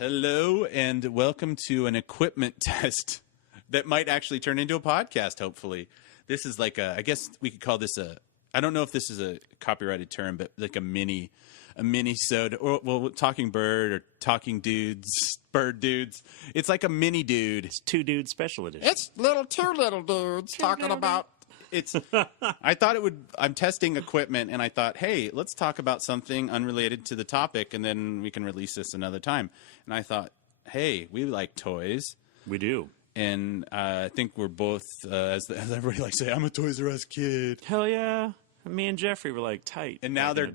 Hello and welcome to an equipment test that might actually turn into a podcast, hopefully. This is like I guess we could call this I don't know if this is a copyrighted term, but like a mini-sode, or well, talking bird or talking dudes, bird dudes. It's like a mini dude. It's two dudes special edition. It's two little dudes talking about. It's. I thought it would. I'm testing equipment, and I thought, hey, let's talk about something unrelated to the topic, and then we can release this another time. And I thought, hey, we like toys. We do. And I think we're both, as everybody likes to say, I'm a Toys R Us kid. Hell yeah! Me and Jeffrey were like tight. And now they're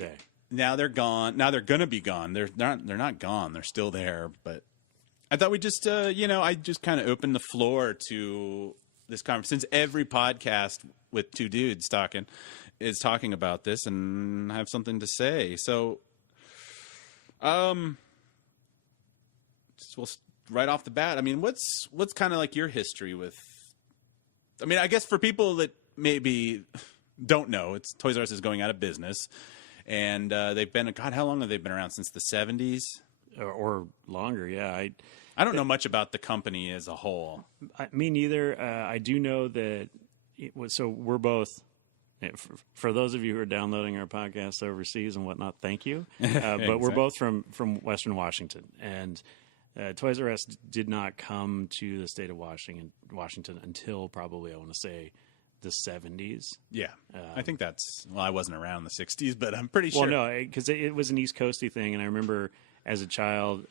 gone. Now they're gonna be gone. They're not gone. They're still there. But I thought we just, I just kind of opened the floor to this conversation. Since every podcast with two dudes is talking about this, and I have something to say. So, well, right off the bat, I mean, what's kind of like your history with? I mean, I guess for people that maybe don't know, it's Toys R Us is going out of business, and they've been, God, how long have they been around? Since the 70s or longer? Yeah, I don't know much about the company as a whole. Me neither. I do know that. So we're both. For those of you who are downloading our podcast overseas and whatnot, thank you. But Exactly. We're both from Western Washington, and Toys R Us did not come to the state of Washington until probably, I want to say, the 70s. Yeah, I think that's. Well, I wasn't around in the 60s, but I'm pretty sure. Well, no, because it was an East Coasty thing, and I remember as a child.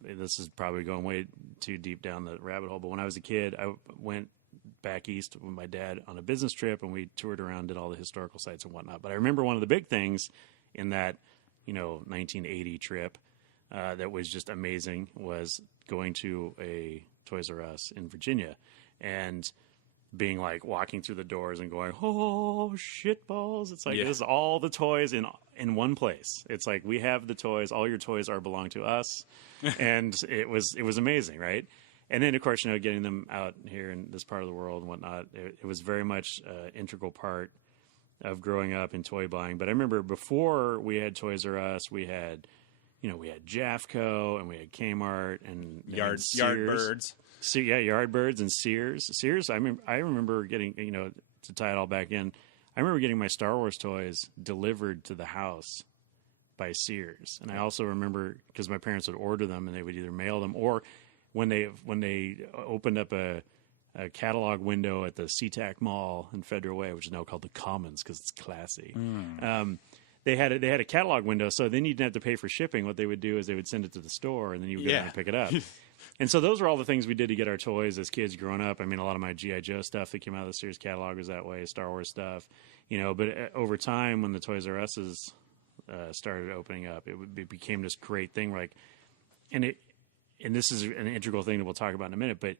This is probably going way too deep down the rabbit hole, but when I was a kid, I went back east with my dad on a business trip, and we toured around, did all the historical sites and whatnot. But I remember one of the big things in that, 1980 trip that was just amazing was going to a Toys R Us in Virginia and being like walking through the doors and going, oh, shit balls. It's like, This is all the toys in one place. It's like, we have the toys. All your toys belong to us. And it was amazing, right? And then, of course, getting them out here in this part of the world and whatnot, it was very much an integral part of growing up in toy buying. But I remember before we had Toys R Us, we had Jafco and we had Kmart and Yardbirds. So, yeah, Yardbirds and Sears. Sears, I remember getting, to tie it all back in, I remember getting my Star Wars toys delivered to the house by Sears. And I also remember, because my parents would order them and they would either mail them, or when they opened up a catalog window at the SeaTac Mall in Federal Way, which is now called the Commons because it's classy. They had a catalog window, so then you didn't have to pay for shipping. What they would do is they would send it to the store, and then you would go down and pick it up. And so those were all the things we did to get our toys as kids growing up. I mean, a lot of my G.I. Joe stuff that came out of the Sears catalog was that way, Star Wars stuff. But over time, when the Toys R Us's started opening up, it became this great thing. And this is an integral thing that we'll talk about in a minute, but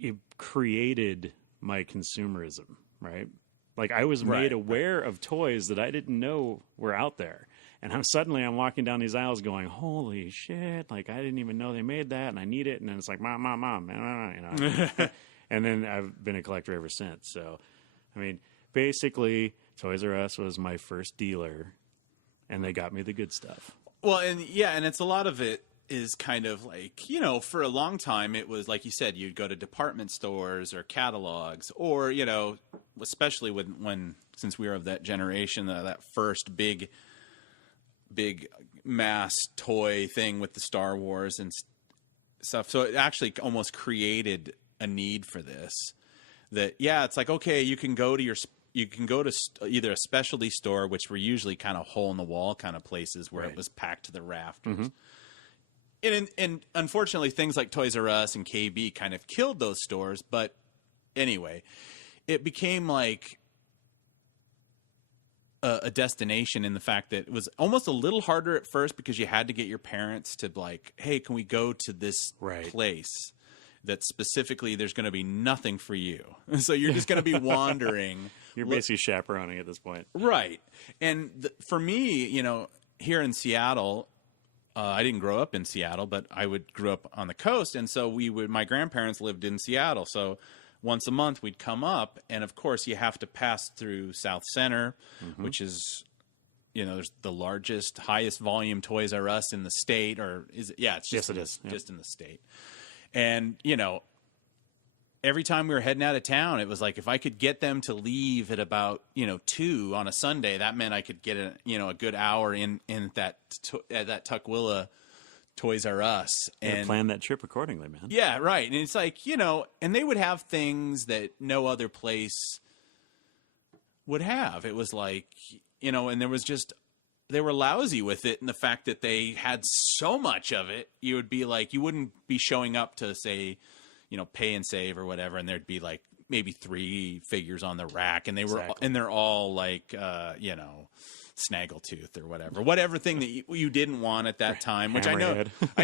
it created my consumerism, right? Like, I was made aware of toys that I didn't know were out there. And I'm walking down these aisles going, holy shit, like, I didn't even know they made that, and I need it. And then it's like, mom, And then I've been a collector ever since. So, I mean, basically, Toys R Us was my first dealer, and they got me the good stuff. Well, and it's a lot of it is kind of like, for a long time, it was like you said, you'd go to department stores or catalogs, or, especially when since we were of that generation, that first big mass toy thing with the Star Wars and stuff. So it actually almost created a need for this. That, it's like, okay, you can go to either a specialty store, which were usually kind of hole in the wall kind of places where it was packed to the rafters. Mm-hmm. And unfortunately, things like Toys R Us and KB kind of killed those stores. But anyway, it became like a destination in the fact that it was almost a little harder at first because you had to get your parents to like, hey, can we go to this place that specifically there's going to be nothing for you. So you're just going to be wandering. You're basically chaperoning at this point. Right. And for me, here in Seattle, I didn't grow up in Seattle, but I grew up on the coast. And so my grandparents lived in Seattle. So once a month we'd come up, and of course you have to pass through South Center, which is there's the largest, highest volume Toys R Us in the state, or is it? Yeah, it's just Yes, it is. just in the state. And every time we were heading out of town, it was like if I could get them to leave at about 2 on a Sunday, that meant I could get a good hour in that Tukwila Toys R Us, and plan that trip accordingly, man. Yeah, right. And it's like and they would have things that no other place would have. It was like and there was just they were lousy with it, and the fact that they had so much of it, you would be like, you wouldn't be showing up to say, pay and save or whatever, and there'd be like maybe 3 figures on the rack, and they're all like, snaggletooth or whatever thing that you didn't want at that time, which I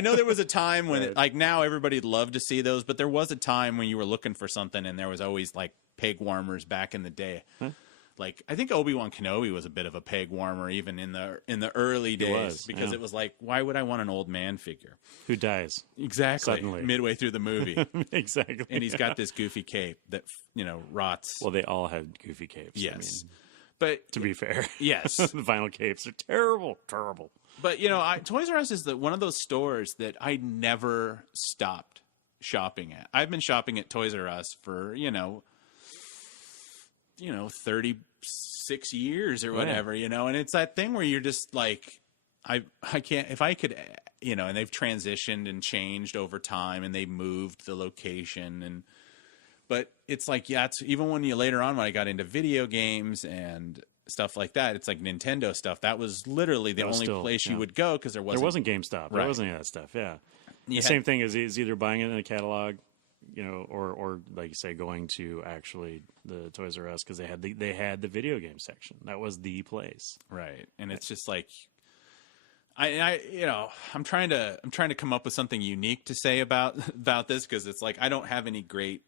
know there was a time when like now everybody'd love to see those, but there was a time when you were looking for something and there was always like peg warmers back in the day. Huh? Like I think Obi-Wan Kenobi was a bit of a peg warmer even in the early days, because it was like, why would I want an old man figure who dies exactly suddenly midway through the movie? Exactly. And he's got this goofy cape that rots. Well, they all had goofy capes. Yes. But to be fair, yes, the vinyl capes are terrible. But Toys R Us is one of those stores that I never stopped shopping at. I've been shopping at Toys R Us for 36 years or whatever, and it's that thing where you're just like, I can't, if I could, and they've transitioned and changed over time, and they moved the location, but it's like, it's even when later on when I got into video games and stuff like that, it's like Nintendo stuff. That was literally the only place you would go, because there wasn't GameStop. Right. There wasn't any of that stuff. Yeah. The same thing is either buying it in a catalog, or like you say, going to actually the Toys R Us, because they had the video game section. That was the place. Right. And it's just like, I'm trying to come up with something unique to say about this, because it's like I don't have any great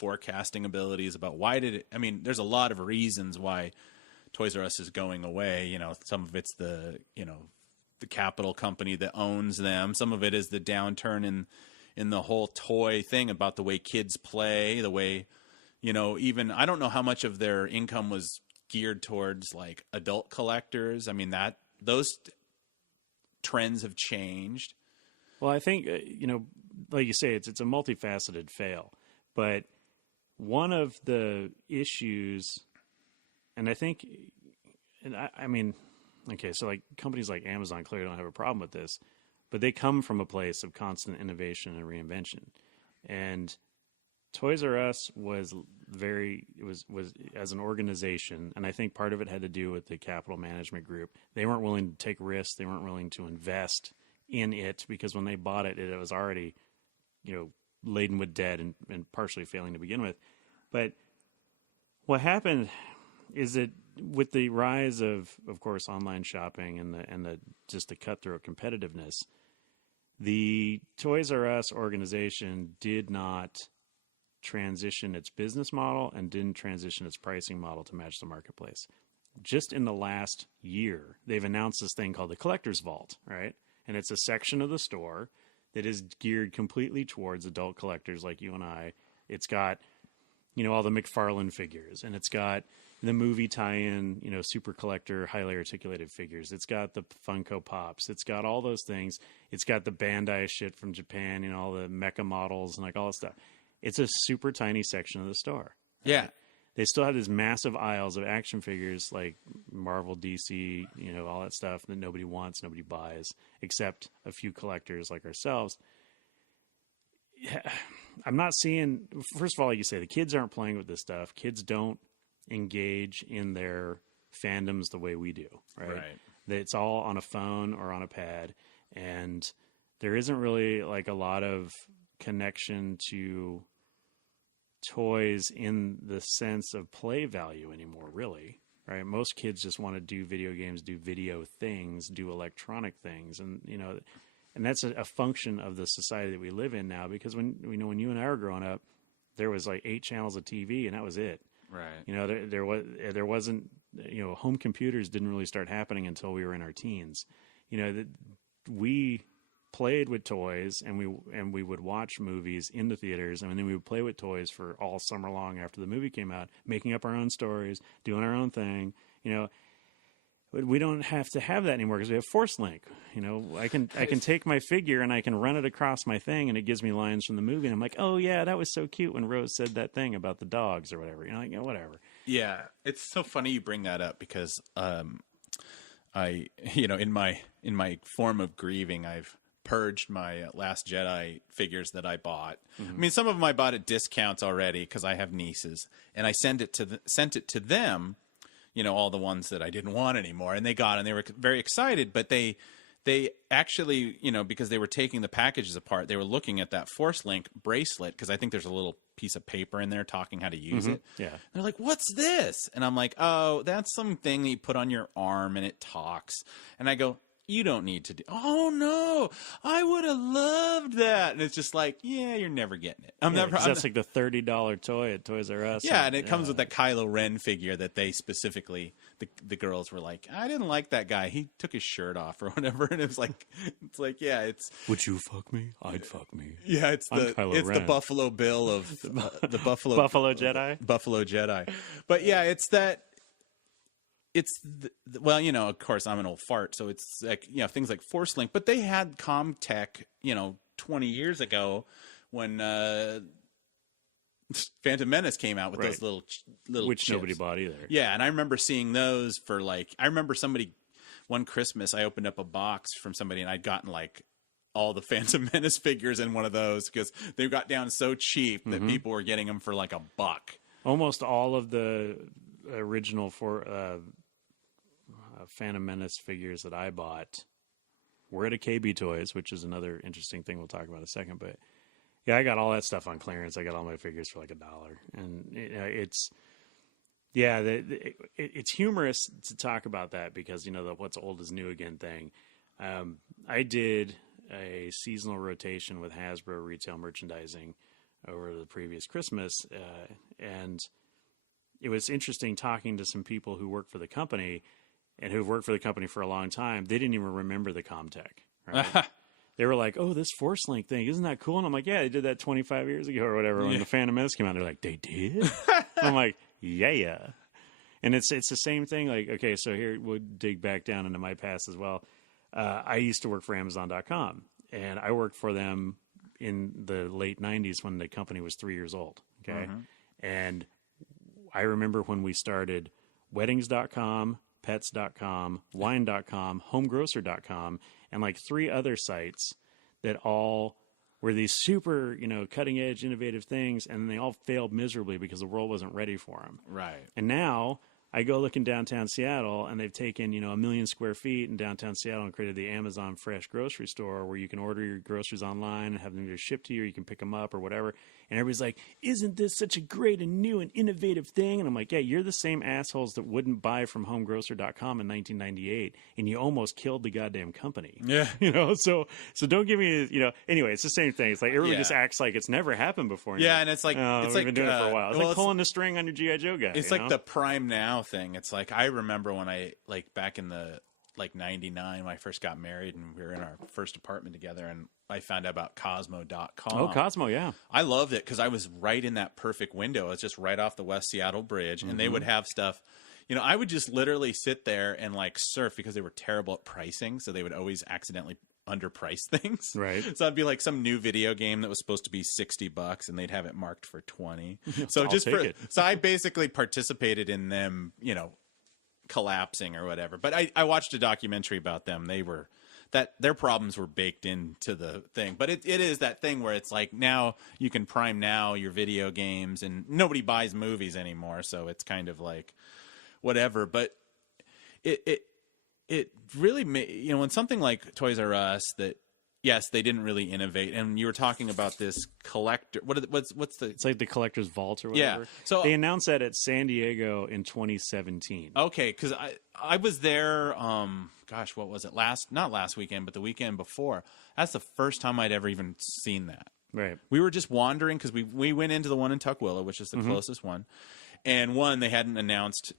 forecasting abilities about there's a lot of reasons why Toys R Us is going away. Some of it's the capital company that owns them. Some of it is the downturn in the whole toy thing, about the way kids play, the way, even I don't know how much of their income was geared towards like adult collectors. I mean, those trends have changed. Well, I think, like you say, it's a multifaceted fail, but one of the issues, and I think, I mean, okay, so like companies like Amazon clearly don't have a problem with this, but they come from a place of constant innovation and reinvention. And Toys R Us was as an organization, and I think part of it had to do with the capital management group. They weren't willing to take risks. They weren't willing to invest in it, because when they bought it, it was already, laden with debt and partially failing to begin with. But what happened is that with the rise of course, online shopping and the just the cutthroat competitiveness, the Toys R Us organization did not transition its business model and didn't transition its pricing model to match the marketplace. Just in the last year, they've announced this thing called the Collector's Vault, right? And it's a section of the store that is geared completely towards adult collectors like you and I. It's got, all the McFarlane figures, and it's got the movie tie-in, super collector, highly articulated figures. It's got the Funko Pops. It's got all those things. It's got the Bandai shit from Japan, all the mecha models and like all that stuff. It's a super tiny section of the store. Right? Yeah. They still have these massive aisles of action figures like Marvel, DC, all that stuff that nobody wants, nobody buys, except a few collectors like ourselves. I'm not seeing, first of all, like you say, the kids aren't playing with this stuff. Kids don't engage in their fandoms the way we do, right? It's all on a phone or on a pad, and there isn't really like a lot of connection to toys in the sense of play value anymore, really, right? Most kids just want to do video games, do video things, do electronic things, and and that's a function of the society that we live in now, because when you and I were growing up, there was like 8 channels of TV and that was it. Right. There wasn't, home computers didn't really start happening until we were in our teens. We played with toys, and we would watch movies in the theaters, and then we would play with toys for all summer long after the movie came out, making up our own stories, doing our own thing. but we don't have to have that anymore because we have Force Link. You know, I can take my figure and I can run it across my thing, and it gives me lines from the movie, and I'm like, oh yeah, that was so cute when Rose said that thing about the dogs or whatever. You know, like, whatever. Yeah, it's so funny you bring that up because I, you know, in my form of grieving, I've purged my Last Jedi figures that I bought. I mean, some of them I bought at discounts already because I have nieces, and I sent it to them. You know, all the ones that I didn't want anymore, and they got, and they were very excited. But they actually, you know, because they were taking the packages apart, they were looking at that Force Link bracelet because I think there's a little piece of paper in there talking how to use it. Yeah, they're like, "What's this?" And I'm like, "Oh, that's something that you put on your arm and it talks." And I go, "You don't need to do." "Oh no, I would have loved that." And it's just like, yeah, you're never getting it. That's like the $30 toy at Toys R Us. Yeah, and it comes with that Kylo Ren figure that they specifically, the girls were like, "I didn't like that guy. He took his shirt off or whatever." And it's like, yeah, it's. Would you fuck me? I'd fuck me. Yeah, it's the Buffalo Bill of the Buffalo Jedi. Buffalo Jedi. But yeah, it's that. Well, you know, of course, I'm an old fart, so it's like, you know, things like Force Link. But they had Comtech, you know, 20 years ago when Phantom Menace came out with those little which chips. Nobody bought either. Yeah, and I remember seeing those for like, I remember somebody, one Christmas, I opened up a box from somebody, and I'd gotten like all the Phantom Menace figures in one of those because they got down so cheap that people were getting them for like $1. Almost all of the original Phantom Menace figures that I bought were at a KB Toys, which is another interesting thing we'll talk about in a second. But yeah, I got all that stuff on clearance. I got all my figures for like $1, and it's it's humorous to talk about that because, you know, the what's old is new again thing. I did a seasonal rotation with Hasbro retail merchandising over the previous Christmas, and it was interesting talking to some people who work for the company and who've worked for the company for a long time. They didn't even remember the Comtech. Right? They were like, "Oh, this Force Link thing, isn't that cool?" And I'm like, "Yeah, they did that 25 years ago or whatever when the Phantom Menace came out." They're like, "They did?" I'm like, "Yeah." And it's the same thing. Like, okay, so here we'll dig back down into my past as well. I used to work for Amazon.com, and I worked for them in the late 90s when the company was 3 years old. Okay, and I remember when we started weddings.com, pets.com, wine.com, homegrocer.com, and like 3 other sites that all were these super, you know, cutting edge, innovative things. And they all failed miserably because the world wasn't ready for them. Right. And now I go look in downtown Seattle, and they've taken, you know, 1 million square feet in downtown Seattle and created the Amazon Fresh grocery store where you can order your groceries online and have them either shipped to you or you can pick them up or whatever. And everybody's like, "Isn't this such a great and new and innovative thing?" And I'm like, "Yeah, you're the same assholes that wouldn't buy from homegrocer.com in 1998, and you almost killed the goddamn company." Yeah. You know, so don't give me, you know, anyway, it's the same thing. It's like everybody just acts like it's never happened before. Yeah, and it's like, we've been doing it for a while. It's like pulling the string on your G.I. Joe guy. It's like the Prime Now thing. It's like, I remember when I, like, back in the, like, 99, when I first got married and we were in our first apartment together, and I found out about Cosmo.com. Oh, Cosmo, yeah. I loved it because I was right in that perfect window. It's just right off the West Seattle Bridge, and they would have stuff. You know, I would just literally sit there and, like, surf because they were terrible at pricing, so they would always accidentally underprice things. Right. So I'd be like some new video game that was supposed to be $60 and they'd have it marked for 20. So so I basically participated in them, you know, collapsing or whatever. But I watched a documentary about them. They were their problems were baked into the thing. But it is that thing where it's like, now you can Prime Now your video games, and nobody buys movies anymore, so it's kind of like whatever. But it really you know, when something like Toys R Us, that yes, they didn't really innovate, and you were talking about this collector. What's the? It's like the collector's vault or whatever. Yeah. So they announced that at San Diego in 2017. Okay, because I was there. Gosh, what was it? Not last weekend, but the weekend before. That's the first time I'd ever even seen that. Right. We were just wandering because we went into the one in Tukwila, which is the closest one, and they hadn't announced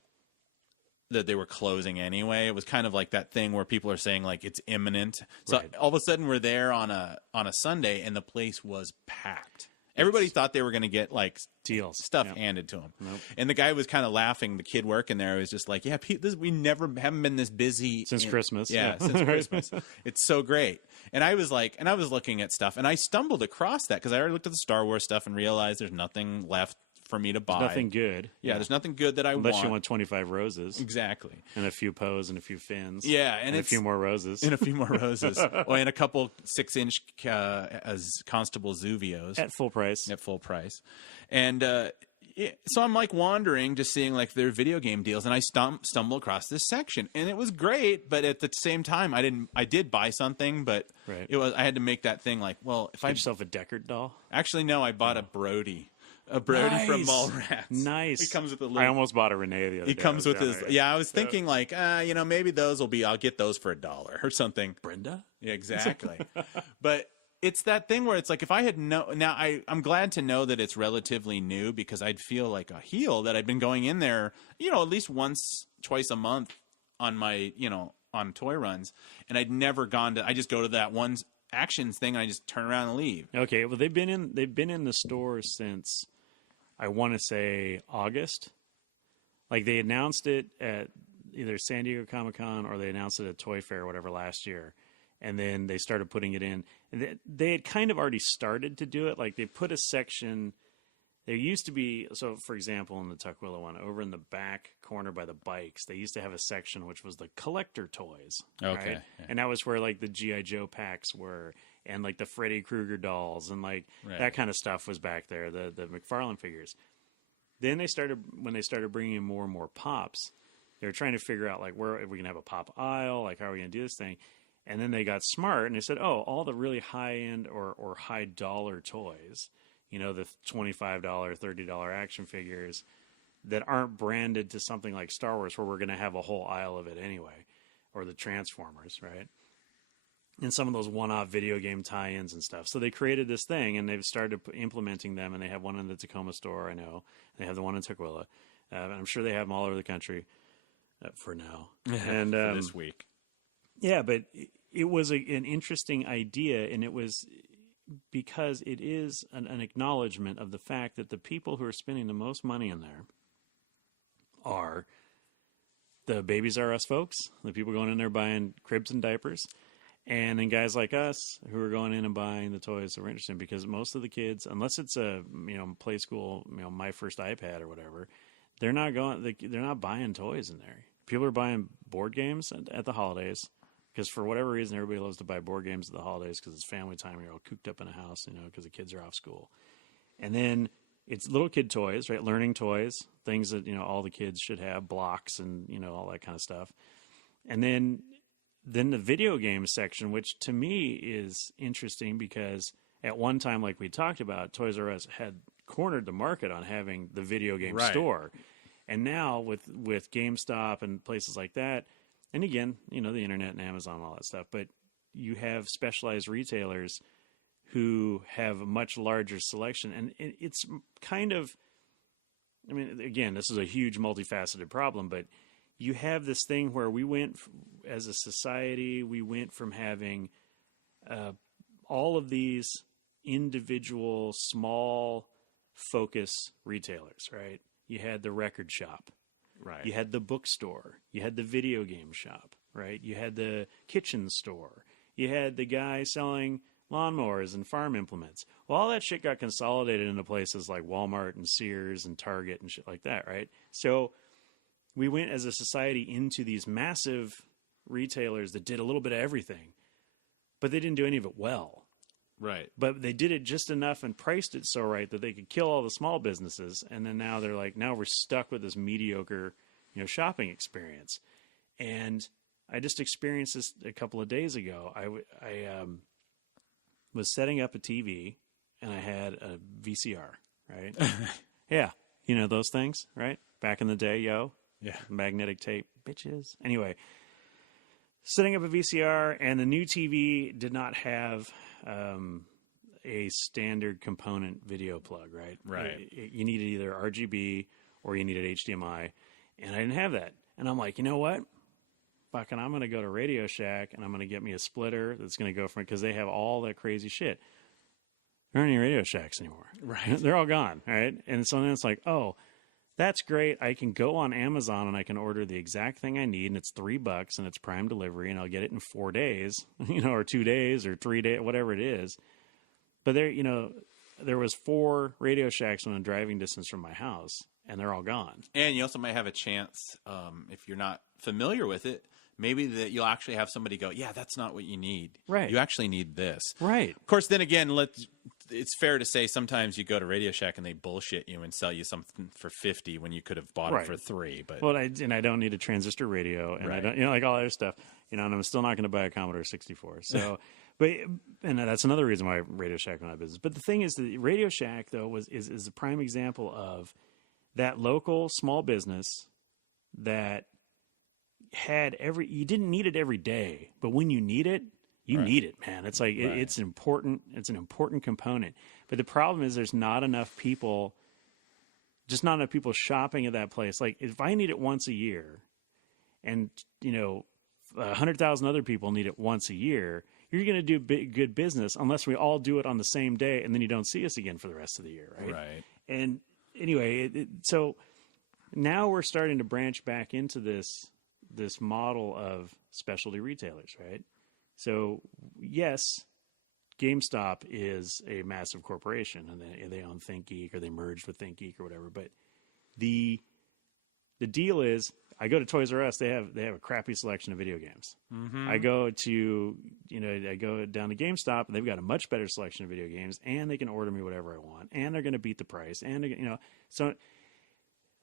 that they were closing anyway. It was kind of like that thing where people are saying like it's imminent. So all of a sudden we're there on a Sunday, and the place was packed. Everybody thought they were going to get like Deals. stuff Yep. handed to them. Nope. And the guy was kind of laughing. The kid working there was just like, yeah, we haven't been this busy Since Christmas. Yeah, since Christmas. It's so great. And I was looking at stuff and I stumbled across that because I already looked at the Star Wars stuff and realized there's nothing left for me to buy. Nothing good. Yeah, there's nothing good that I want. Unless you want 25 roses. Exactly. And a few Poes and a few fins. Yeah, and a few more roses. And a few more roses. Oh, and a couple 6-inch as Constable Zuvios. At full price. At full price. And so I'm like wandering, just seeing like their video game deals, and I stumble across this section, and it was great. But at the same time, I did buy something, but I had to make that thing like, well, if I yourself a Deckard doll. Actually, no, I bought a Brody. A Brody from Mallrats. Nice. He comes with a little. I almost bought a Renee the other day. He comes with his. Yeah, I was thinking like, maybe those will be. I'll get those for $1 or something. Brenda. Yeah, exactly. But it's that thing where it's like if I had now I'm glad to know that it's relatively new because I'd feel like a heel that I'd been going in there, at least twice a month on my, on toy runs, and I'd never gone to. I just go to that one actions thing and I just turn around and leave. Okay, well they've been in the store since. I want to say August. Like they announced it at either San Diego Comic-Con or they announced it at Toy Fair or whatever last year. And then they started putting it in. And they had kind of already started to do it. Like they put a section. There used to be, so for example, in the Tukwila one, over in the back corner by the bikes, they used to have a section which was the collector toys. Okay. Right? Yeah. And that was where like the G.I. Joe packs were. And like the Freddy Krueger dolls and like that kind of stuff was back there, the McFarlane figures. Then when they started bringing in more and more pops, they were trying to figure out like where are we going to have a pop aisle, like how are we going to do this thing? And then they got smart and they said, oh, all the really high end or high dollar toys, the $25, $30 action figures that aren't branded to something like Star Wars where we're going to have a whole aisle of it anyway, or the Transformers, right? And some of those one-off video game tie-ins and stuff. So they created this thing, and they've started implementing them, and they have one in the Tacoma store, I know. They have the one in Tukwila. I'm sure they have them all over the country for now. And for this week. Yeah, but it was an interesting idea, and it was because it is an acknowledgement of the fact that the people who are spending the most money in there are the Babies R Us folks, the people going in there buying cribs and diapers, and then guys like us who are going in and buying the toys that we're interested in, because most of the kids, unless it's a play school, my first iPad or whatever, they're not buying toys in there. People are buying board games at the holidays because for whatever reason everybody loves to buy board games at the holidays because it's family time. You're all cooped up in a house, because the kids are off school, and then it's little kid toys, right? Learning toys, things that all the kids should have, blocks and all that kind of stuff, and then the video game section, which to me is interesting because at one time, like we talked about, Toys R Us had cornered the market on having the video game store. And now with GameStop and places like that, and again, the internet and Amazon and all that stuff, but you have specialized retailers who have a much larger selection. And it's kind of, again, this is a huge multifaceted problem, but you have this thing where we went, as a society, we went from having all of these individual, small, focus retailers, right? You had the record shop. Right. You had the bookstore. You had the video game shop, right? You had the kitchen store. You had the guy selling lawnmowers and farm implements. Well, all that shit got consolidated into places like Walmart and Sears and Target and shit like that, right? So we went as a society into these massive retailers that did a little bit of everything, but they didn't do any of it well. Right. But they did it just enough and priced it so right that they could kill all the small businesses. And then now they're like, now we're stuck with this mediocre, shopping experience. And I just experienced this a couple of days ago. I was setting up a TV and I had a VCR, right? Yeah. Those things, right? Back in the day, yo. Yeah. Magnetic tape, bitches. Anyway, setting up a VCR, and the new TV did not have a standard component video plug, right? Right. You needed either RGB or you needed HDMI, and I didn't have that. And I'm like, you know what? Fucking, I'm going to go to Radio Shack, and I'm going to get me a splitter that's going to go from it, because they have all that crazy shit. There aren't any Radio Shacks anymore. Right. They're all gone, right? And so then it's like, oh, that's great. I can go on Amazon and I can order the exact thing I need, and it's $3 and it's Prime delivery, and I'll get it in 4 days, or 2 days or 3 days, whatever it is. But there was 4 Radio Shacks within driving distance from my house, and they're all gone. And you also might have a chance, if you're not familiar with it, maybe that you'll actually have somebody go, yeah, that's not what you need. Right. You actually need this. Right. Of course, then again, it's fair to say sometimes you go to Radio Shack and they bullshit you and sell you something for $50 when you could have bought it for $3. But well, I don't need a transistor radio, and I don't, like all that other stuff, and I'm still not going to buy a Commodore 64. So, and that's another reason why Radio Shack went out of business. But the thing is, the Radio Shack though is a prime example of that local small business that had you didn't need it every day, but when you need it, you need it, man. It's like it's important. It's an important component. But the problem is there's not enough people shopping at that place. Like if I need it once a year, and 100,000 other people need it once a year, you're going to do good business unless we all do it on the same day, and then you don't see us again for the rest of the year, right? Right. And anyway, so now we're starting to branch back into this model of specialty retailers, right? So yes, GameStop is a massive corporation, and they own ThinkGeek, or they merged with ThinkGeek or whatever. But the deal is, I go to Toys R Us, they have a crappy selection of video games. Mm-hmm. I go down to GameStop, and they've got a much better selection of video games, and they can order me whatever I want, and they're going to beat the price, and so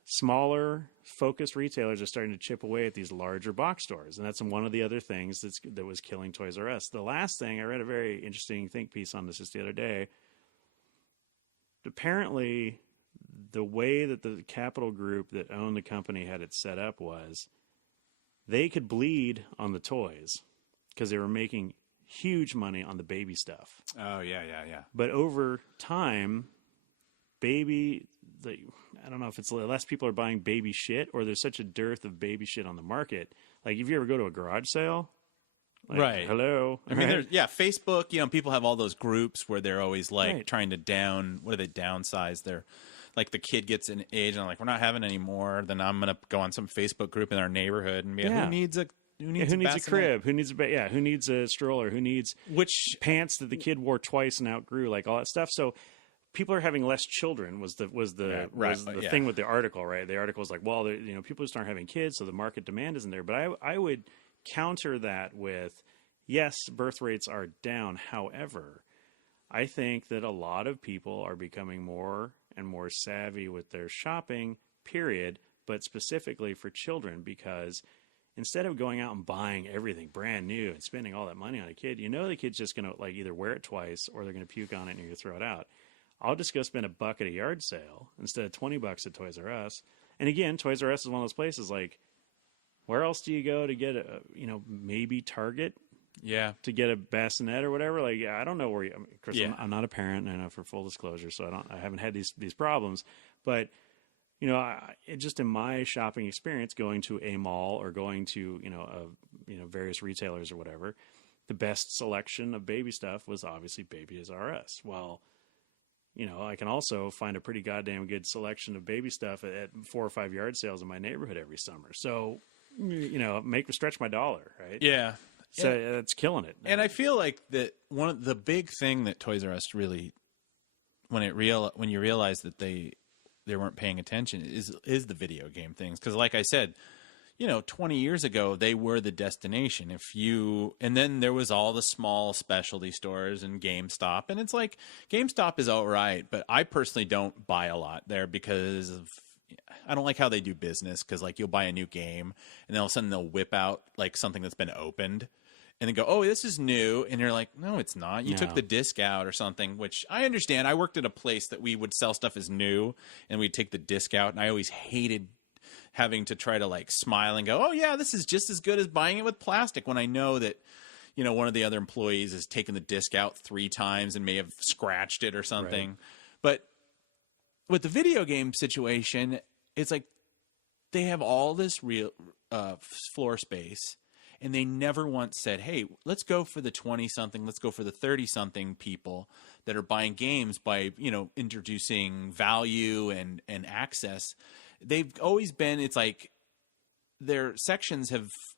smaller, focused retailers are starting to chip away at these larger box stores, and that's one of the other things that was killing Toys R Us. The last thing, I read a very interesting think piece on this just the other day. Apparently, the way that the capital group that owned the company had it set up was they could bleed on the toys because they were making huge money on the baby stuff. Oh, yeah. But over time, I don't know if it's less people are buying baby shit, or there's such a dearth of baby shit on the market. Like if you ever go to a garage sale, like, right? Hello. I mean, Facebook. People have all those groups where they're always like trying to downsize their. Like the kid gets an age, and I'm like, we're not having any more. Then I'm gonna go on some Facebook group in our neighborhood and be like, who needs a crib? Who needs a stroller? Who needs pants that the kid wore twice and outgrew? Like all that stuff. So people are having less children was the thing with the article, right? The article was like, well, people just aren't having kids, so the market demand isn't there. But I would counter that with, yes, birth rates are down. However, I think that a lot of people are becoming more and more savvy with their shopping, period, but specifically for children, because instead of going out and buying everything brand new and spending all that money on a kid, the kid's just going to like either wear it twice or they're going to puke on it and you're going to throw it out. I'll just go spend $1 at a yard sale instead of $20 at Toys R Us. And again, Toys R Us is one of those places like, where else do you go to get maybe Target? Yeah. To get a bassinet or whatever. Like, I don't know where of course, I'm not a parent, I know, for full disclosure, so I haven't had these problems. But, just in my shopping experience, going to a mall or going to, various retailers or whatever, the best selection of baby stuff was obviously Baby R Us. Well, I can also find a pretty goddamn good selection of baby stuff at 4 or 5 yard sales in my neighborhood every summer. So, stretch my dollar, right? Yeah. So it's killing it. And I feel like that one of the big thing that Toys R Us really, when you realize that they weren't paying attention is the video game things. Because like I said, 20 years ago, they were the destination. And then there was all the small specialty stores and GameStop. And it's like, GameStop is all right, but I personally don't buy a lot there because I don't like how they do business. Because like you'll buy a new game and then all of a sudden they'll whip out like something that's been opened. And then go, oh, this is new. And you're like, no, it's not. You took the disc out or something, which I understand. I worked at a place that we would sell stuff as new and we'd take the disc out. And I always hated having to try to like smile and go, oh, yeah, this is just as good as buying it with plastic, when I know that, one of the other employees has taken the disc out 3 times and may have scratched it or something. Right. But with the video game situation, it's like they have all this real floor space. And they never once said, hey, let's go for the 20-something, let's go for the 30-something people that are buying games by, introducing value and access. They've always been, it's like their sections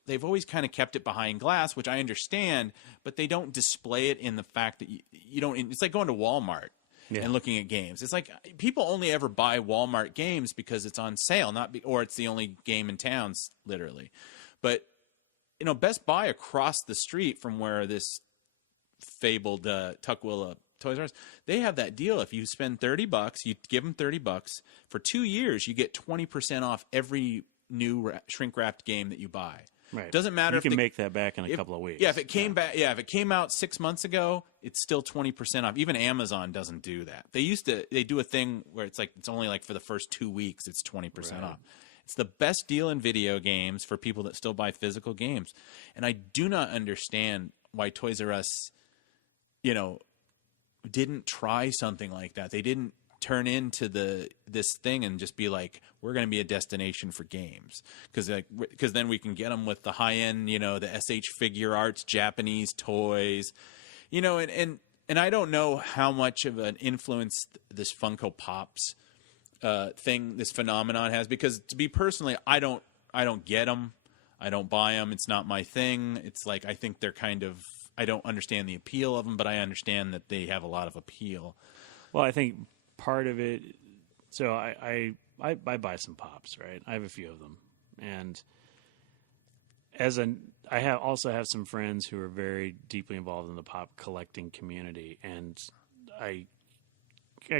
they've always kind of kept it behind glass, which I understand, but they don't display it in the fact that you don't, it's like going to Walmart and looking at games. It's like people only ever buy Walmart games because it's on sale, or it's the only game in town, literally. But, Best Buy across the street from where this fabled Tukwila Toys R Us, they have that deal. If you spend $30, you give them $30 for 2 years, you get 20% off every new shrink wrapped game that you buy. Right. Doesn't matter. You can make that back in a couple of weeks. Yeah, if it came back, if it came out 6 months ago, it's still 20% off. Even Amazon doesn't do that. They do a thing where it's only like for the first 2 weeks, it's 20% off. It's the best deal in video games for people that still buy physical games. And I do not understand why Toys R Us, didn't try something like that. They didn't turn into this thing and just be like, we're going to be a destination for games, because then we can get them with the high end, the SH Figure Arts Japanese toys, and I don't know how much of an influence this Funko Pops thing, this phenomenon has, because to be personally, I don't get them, I don't buy them, it's not my thing. It's like I think they're kind of, I don't understand the appeal of them, but I understand that they have a lot of appeal. Well, I think part of it, so I buy some Pops, right? I have a few of them, and I also have some friends who are very deeply involved in the Pop collecting community, and I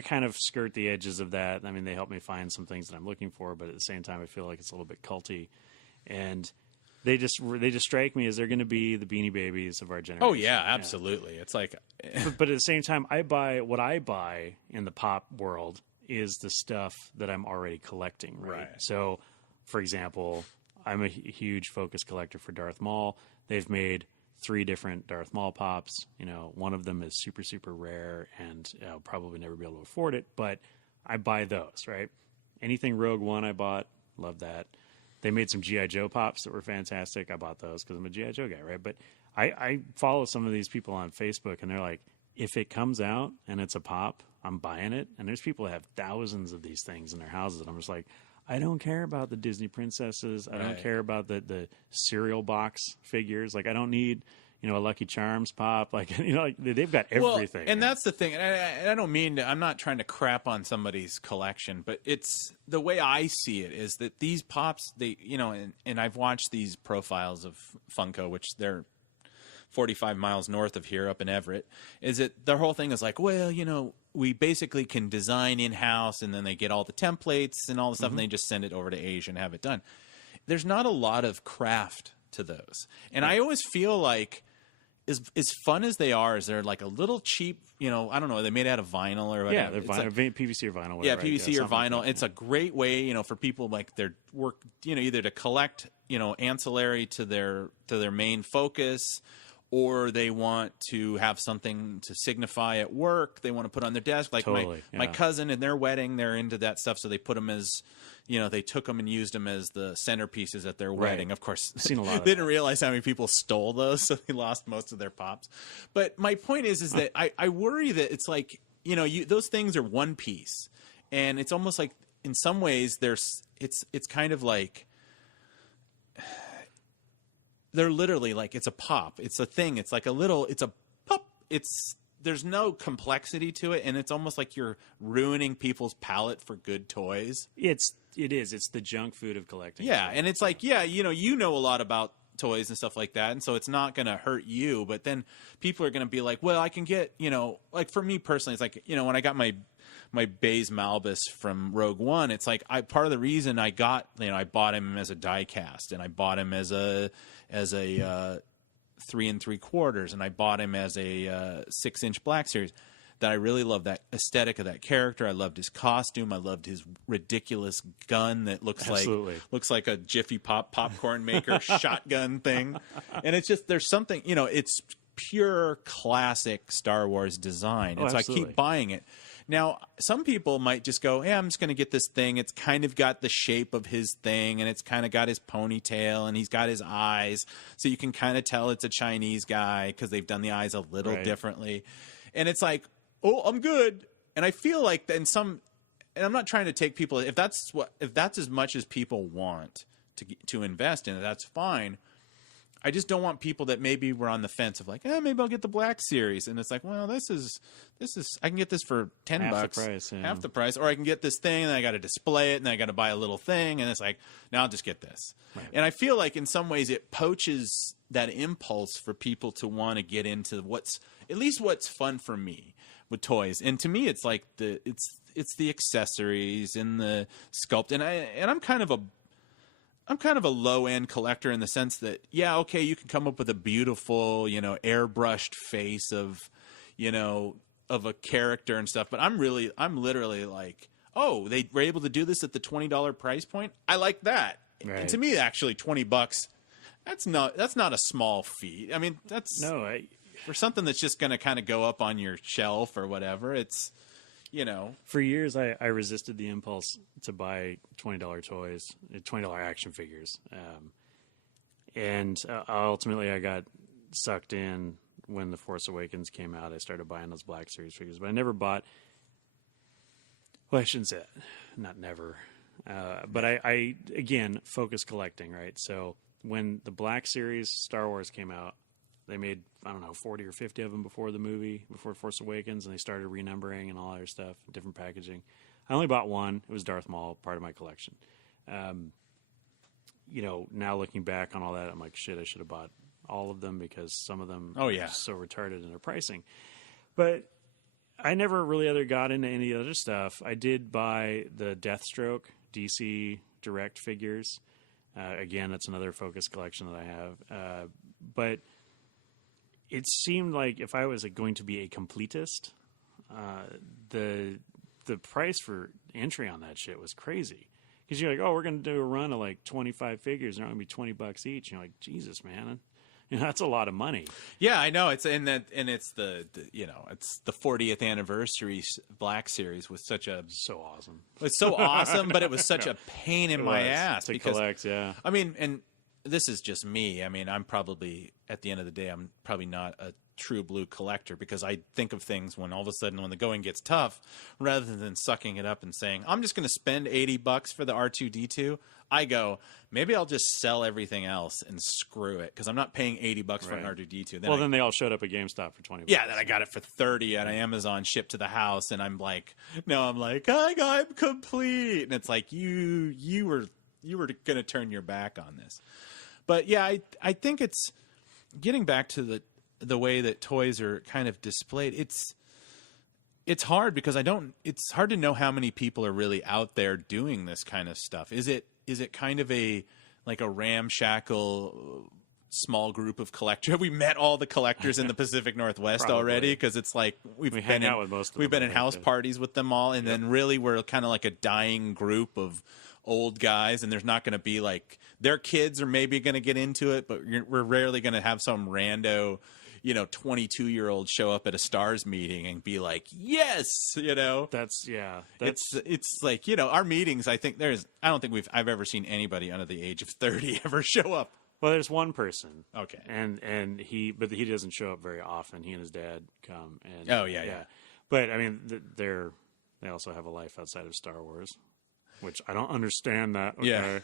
kind of skirt the edges of that. I mean, they help me find some things that I'm looking for, but at the same time, I feel like it's a little bit culty, and they just strike me as they're going to be the Beanie Babies of our generation. Oh yeah, absolutely. Yeah. It's like, but at the same time, what I buy in the Pop world is the stuff that I'm already collecting. Right. So, for example, I'm a huge Focus collector for Darth Maul. They've made 3 different Darth Maul Pops. One of them is super, super rare, and I'll probably never be able to afford it, but I buy those, right? Anything Rogue One I bought, love that. They made some G.I. Joe Pops that were fantastic. I bought those because I'm a G.I. Joe guy, right? But I follow some of these people on Facebook, and they're like, if it comes out and it's a Pop, I'm buying it. And there's people that have thousands of these things in their houses, and I'm just like, I don't care about the Disney princesses. I don't care about the cereal box figures. Like, I don't need, a Lucky Charms Pop. Like, they've got everything. Well, and that's the thing. And I don't mean to, I'm not trying to crap on somebody's collection, but it's the way I see it is that these Pops, they, and I've watched these profiles of Funko, which they're 45 miles north of here up in Everett, is that their whole thing is like, well, we basically can design in-house, and then they get all the templates and all the stuff, and they just send it over to Asia and have it done. There's not a lot of craft to those. And I always feel like, as fun as they are, is they're like a little cheap, I don't know, are they made out of vinyl or whatever? Yeah, they're vinyl, PVC or vinyl. Whatever, PVC or vinyl. Like it's a great way, for people like their work, either to collect, ancillary to their main focus, or they want to have something to signify at work. They want to put on their desk. Like my cousin in their wedding, they're into that stuff, so they put them as, they took them and used them as the centerpieces at their wedding. Of course, I've seen a lot of they didn't realize how many people stole those, so they lost most of their Pops. But my point is that I worry that it's like, those things are one piece, and it's almost like in some ways it's kind of like, they're literally like, it's a Pop. It's a thing. It's like it's a pop. There's no complexity to it, and it's almost like you're ruining people's palate for good toys. It is. It's the junk food of collecting. Yeah, and it's like, you know a lot about toys and stuff like that, and so it's not going to hurt you, but then people are going to be like, well, I can get, like for me personally, it's like, when I got my Baze Malbus from Rogue One, it's like part of the reason I got, I bought him as a die cast, and I bought him as a 3 3/4, and I bought him as a 6-inch Black Series. That I really love that aesthetic of that character. I loved his costume. I loved his ridiculous gun that looks like a Jiffy Pop popcorn maker shotgun thing. And it's just, there's something, it's pure classic Star Wars design. And so I keep buying it. Now, some people might just go, hey, I'm just going to get this thing. It's kind of got the shape of his thing, and it's kind of got his ponytail, and he's got his eyes. So you can kind of tell it's a Chinese guy because they've done the eyes a little differently. And it's like, oh, I'm good. And I feel like in some, and I'm not trying to take people, if that's as much as people want to invest in it, that's fine. I just don't want people that maybe were on the fence of like, maybe I'll get the Black Series, and it's like, well, this is I can get this for $10, half the price, yeah. half the price, or I can get this thing and I got to display it and then I got to buy a little thing, and it's like, now I'll just get this. Right. And I feel like in some ways it poaches that impulse for people to want to get into what's fun for me with toys, and to me it's like it's the accessories and the sculpt, and I'm kind of a low end collector in the sense that, yeah, okay, you can come up with a beautiful, airbrushed face of a character and stuff, but I'm literally like, oh, they were able to do this at the $20 price point. I like that. Right. And to me, actually, $20, that's not a small feat. I mean, for something that's just going to kind of go up on your shelf or whatever. It's, For years, I resisted the impulse to buy $20 toys, $20 action figures. And ultimately, I got sucked in when The Force Awakens came out. I started buying those Black Series figures, but I never bought. Well, I shouldn't say that. Not never. But I again, focus collecting, right? So when the Black Series Star Wars came out, they made, 40 or 50 of them before the movie, before Force Awakens, and they started renumbering and all other stuff, different packaging. I only bought one. It was Darth Maul, part of my collection. Now looking back on all that, I'm like, shit, I should have bought all of them because some of them are so retarded in their pricing. But I never really got into any other stuff. I did buy the Deathstroke DC Direct figures. Again, that's another focus collection that I have. But it seemed like if I was going to be a completist, the price for entry on that shit was crazy. Because you're like, oh, we're going to do a run of like 25 figures, and they're going to be $20 each. And you're like, Jesus, man, that's a lot of money. Yeah, I know. It's it's the it's the 40th anniversary Black Series was so awesome. It's so awesome, but it was such a pain in my ass to collect. Yeah, I mean, and this is just me. I mean, I'm probably, at the end of the day, I'm probably not a true blue collector because I think of things when all of a sudden when the going gets tough, rather than sucking it up and saying, I'm just going to spend $80 for the R2-D2. I go, maybe I'll just sell everything else and screw it because I'm not paying $80 for an R2-D2. Then they all showed up at GameStop for $20. Yeah, then I got it for $30 at Amazon shipped to the house, and I'm like, I'm complete. And it's like you were going to turn your back on this. But yeah, I think it's getting back to the way that toys are kind of displayed. It's hard because it's hard to know how many people are really out there doing this kind of stuff. Is it kind of a ramshackle small group of collectors? Have we met all the collectors in the Pacific Northwest already? Because it's like we've been in house parties with them all, and then really we're kind of like a dying group of old guys, and there's not going to be like their kids are maybe going to get into it, but we're rarely going to have some rando 22-year-old show up at a Stars meeting and be like, yes, That's it's like, our meetings, I don't think I've ever seen anybody under the age of 30 ever show up. Well, there's one person. Okay. And he doesn't show up very often. He and his dad come and yeah. But I mean, they also have a life outside of Star Wars, which I don't understand that. Okay? Yeah.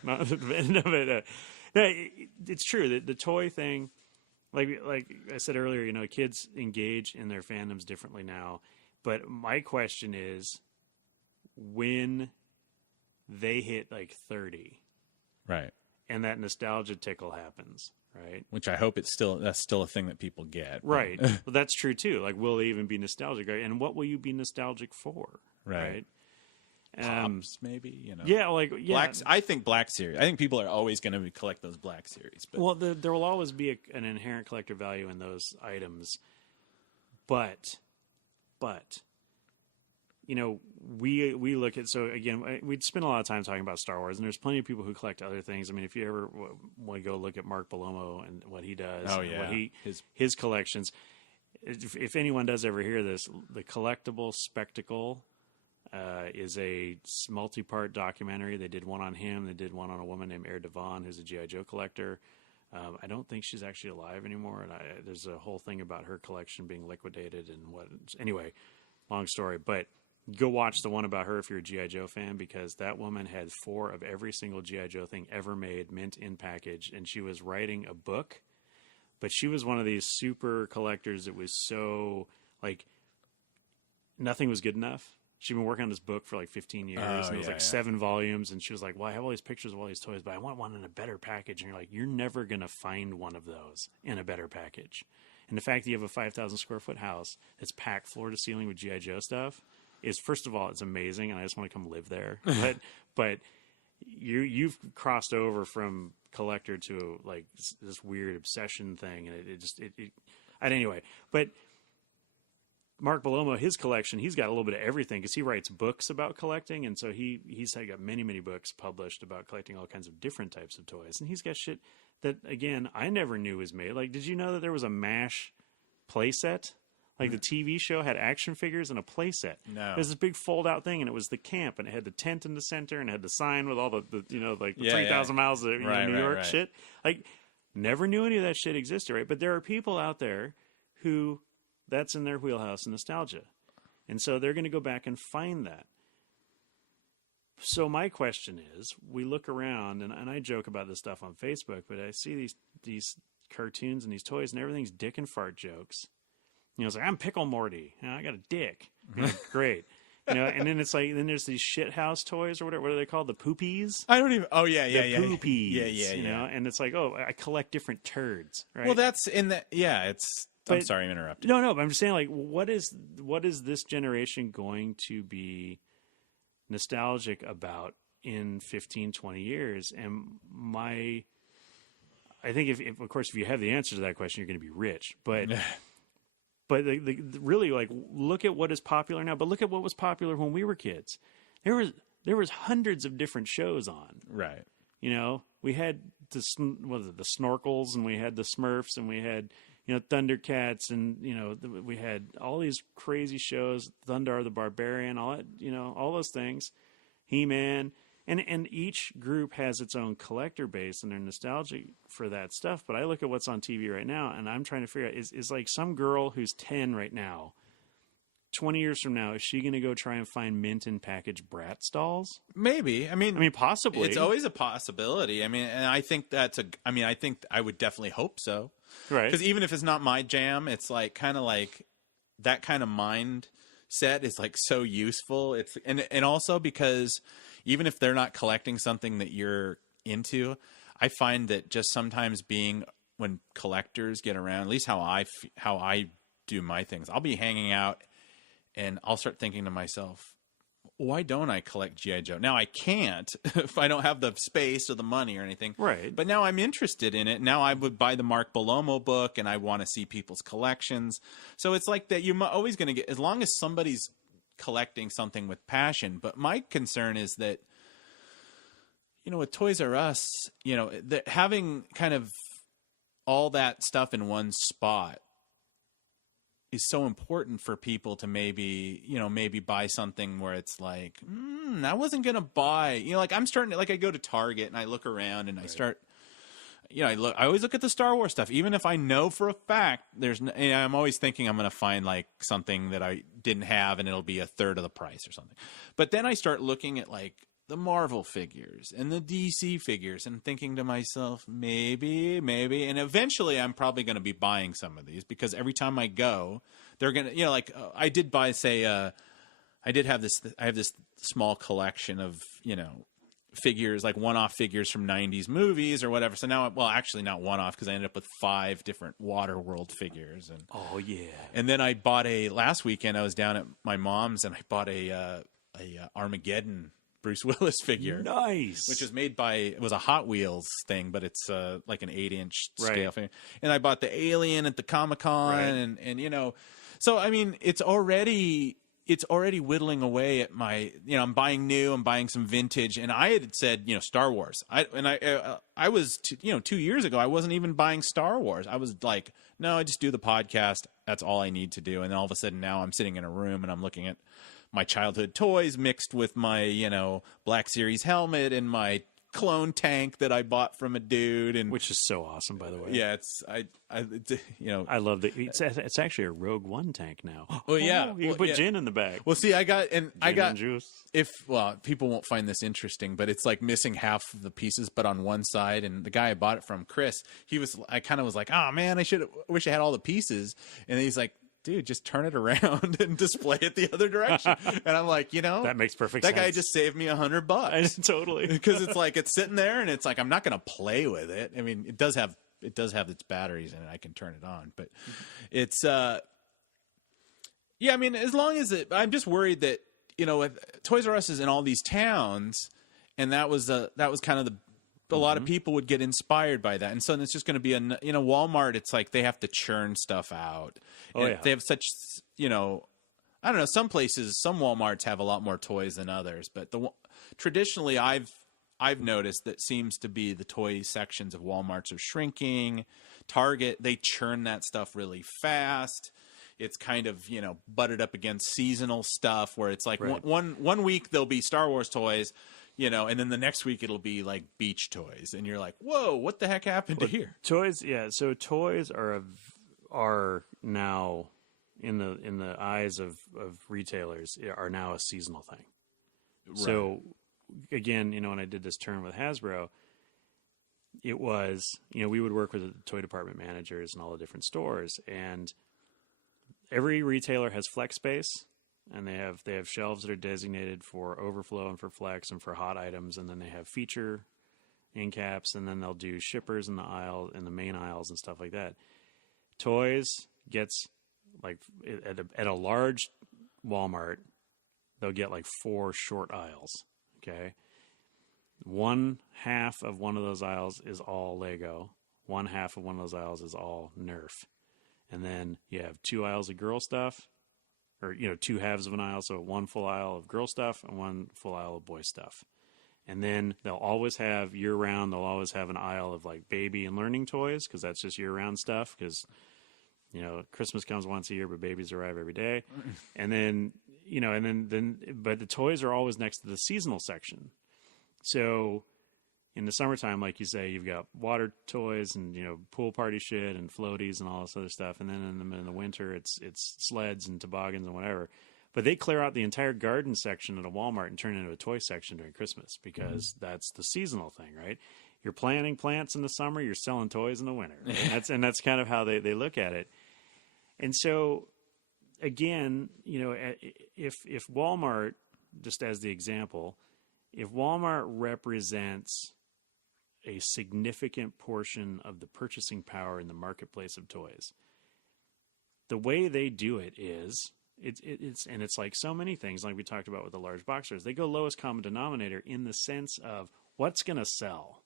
It's true. The toy thing, like I said earlier, kids engage in their fandoms differently now. But my question is, when they hit like 30, right, and that nostalgia tickle happens, right? Which I hope that's still a thing that people get, right? Well, that's true too. Like, will they even be nostalgic? Right? And what will you be nostalgic for? Right? Pops, maybe, I think Black Series. I think people are always going to collect those Black Series. But. Well, there will always be an inherent collector value in those items, but we look at, so again, we'd spend a lot of time talking about Star Wars, and there's plenty of people who collect other things. I mean, if you ever want to go look at Mark Palomo and what he does, his collections. If anyone does ever hear this, the Collectible Spectacle. Is a multi-part documentary. They did one on him. They did one on a woman named Air Devon, who's a G.I. Joe collector. I don't think she's actually alive anymore. And there's a whole thing about her collection being liquidated and what. Anyway, long story. But go watch the one about her if you're a G.I. Joe fan, because that woman had 4 of every single G.I. Joe thing ever made, mint in package, and she was writing a book. But she was one of these super collectors that was so, like, nothing was good enough. She'd been working on this book for like 15 years, and it was like 7 volumes, and she was like, well, I have all these pictures of all these toys, but I want one in a better package. And you're like, you're never going to find one of those in a better package. And the fact that you have a 5,000 square foot house that's packed floor to ceiling with G.I. Joe stuff is, first of all, it's amazing, and I just want to come live there. But you've crossed over from collector to like this weird obsession thing, and anyway. But Mark Bellomo, his collection, he's got a little bit of everything because he writes books about collecting, and so he's got many books published about collecting all kinds of different types of toys, and he's got shit that, again, I never knew was made. Like, did you know that there was a MASH playset? Like, the TV show had action figures and a playset. No. There's this big fold-out thing, and it was the camp, and it had the tent in the center, and it had the sign with all the 3,000 miles of New York shit. Like, never knew any of that shit existed, right? But there are people out there who that's in their wheelhouse, nostalgia. And so they're going to go back and find that. So my question is, we look around, and I joke about this stuff on Facebook, but I see these cartoons and these toys, and everything's dick and fart jokes. It's like, I'm Pickle Morty. I got a dick. Great. And then it's like, then there's these shit house toys or whatever. What are they called? The poopies? I don't even. Oh, yeah. The poopies. Yeah. And it's like, oh, I collect different turds, right? Well, that's in the. Yeah, it's. I'm sorry, I'm interrupting. No, but I'm just saying, like, what is this generation going to be nostalgic about in 15, 20 years? And I think if of course, if you have the answer to that question, you're going to be rich. But really, like, look at what is popular now. But look at what was popular when we were kids. There was hundreds of different shows on. Right. We had the Snorkels, and we had the Smurfs, and we had Thundercats, and we had all these crazy shows, Thundar the Barbarian, all that, all those things, He-Man, and each group has its own collector base, and they're nostalgic for that stuff. But I look at what's on TV right now, and I'm trying to figure out, is like some girl who's 10 right now, 20 years from now, is she going to go try and find mint and packaged Bratz dolls? Maybe. I mean, possibly. It's always a possibility. I mean, and I think I think I would definitely hope so. Right. Because even if it's not my jam, it's like kind of like that kind of mindset is like so useful. It's and also because even if they're not collecting something that you're into, I find that just sometimes when collectors get around, at least how I do my things, I'll be hanging out and I'll start thinking to myself, why don't I collect G.I. Joe? Now, I can't if I don't have the space or the money or anything. Right. But now I'm interested in it. Now I would buy the Mark Bellomo book, and I want to see people's collections. So it's like that you're always going to get, as long as somebody's collecting something with passion. But my concern is that, with Toys R Us, that having kind of all that stuff in one spot is so important for people to maybe buy something where it's like, I wasn't going to buy, like I'm starting to, like I go to Target and I look around and I start, I always look at the Star Wars stuff, even if I know for a fact I'm always thinking I'm going to find like something that I didn't have and it'll be a third of the price or something. But then I start looking at like the Marvel figures and the DC figures and thinking to myself, maybe, and eventually I'm probably going to be buying some of these because every time I go, they're going to, I did buy, say, I have this small collection of, figures, like one-off figures from 90s movies or whatever. So now, well, actually not one-off because I ended up with 5 different Waterworld figures. And oh, yeah. And then I bought last weekend I was down at my mom's and I bought a Armageddon Bruce Willis figure. Nice. Which was it was a Hot Wheels thing, but it's like an 8-inch scale figure. And I bought the Alien at the Comic-Con and so I mean it's already whittling away at my, I'm buying new, I'm buying some vintage, and I had said, Star Wars. I was 2 years ago I wasn't even buying Star Wars. I was like, no, I just do the podcast. That's all I need to do. And then all of a sudden now I'm sitting in a room and I'm looking at my childhood toys mixed with my, Black Series helmet and my clone tank that I bought from a dude, and which is so awesome, by the way. yeah, it's I love the. It's actually a Rogue One tank now. Well, yeah, you can put gin in the back. Well, see, I got juice. People won't find this interesting, but it's like missing half of the pieces, but on one side. And the guy I bought it from, Chris, I kind of was like, oh man, wish I had all the pieces. And he's like, dude, just turn it around and display it the other direction. And I'm like, that makes perfect sense. That guy just saved me $100. Totally. Because it's like, it's sitting there and it's like, I'm not going to play with it. I mean, it does have its batteries in it. I can turn it on, but it's, yeah, I mean, as long as I'm just worried that, Toys R Us is in all these towns, and that was kind of a lot of people would get inspired by that. And so it's just going to be Walmart, it's like they have to churn stuff out. Oh, yeah. They have such, I don't know, some Walmarts have a lot more toys than others, but traditionally I've noticed that seems to be the toy sections of Walmarts are shrinking. Target, they churn that stuff really fast. It's kind of, butted up against seasonal stuff where it's like right. one week there'll be Star Wars toys, and then the next week it'll be like beach toys. And you're like, whoa, what the heck happened to here? Toys, yeah. So toys are now in the eyes of retailers are now a seasonal thing. Right. So again, when I did this turn with Hasbro, it was, we would work with the toy department managers and all the different stores, and every retailer has flex space, and they have shelves that are designated for overflow and for flex and for hot items, and then they have feature end caps, and then they'll do shippers in the aisle, in the main aisles and stuff like that. Toys gets like at a large Walmart, they'll get like 4 short aisles. Okay, one half of one of those aisles is all Lego. One half of one of those aisles is all Nerf. And then you have 2 aisles of girl stuff, or, 2 halves of an aisle. So 1 full aisle of girl stuff and 1 full aisle of boy stuff. And then they'll always have year round, they'll always have an aisle of like baby and learning toys, because that's just year round stuff. Because, Christmas comes once a year, but babies arrive every day. And then, but the toys are always next to the seasonal section. So in the summertime, like you say, you've got water toys and, pool party shit and floaties and all this other stuff. And then in the winter, it's sleds and toboggans and whatever. But they clear out the entire garden section at a Walmart and turn it into a toy section during Christmas, because that's the seasonal thing, right? You're planting plants in the summer, you're selling toys in the winter. Right? And that's kind of how they look at it. And so, again, if Walmart, just as the example, if Walmart represents a significant portion of the purchasing power in the marketplace of toys, the way they do it is it's like so many things, like we talked about with the large box stores. They go lowest common denominator in the sense of what's going to sell,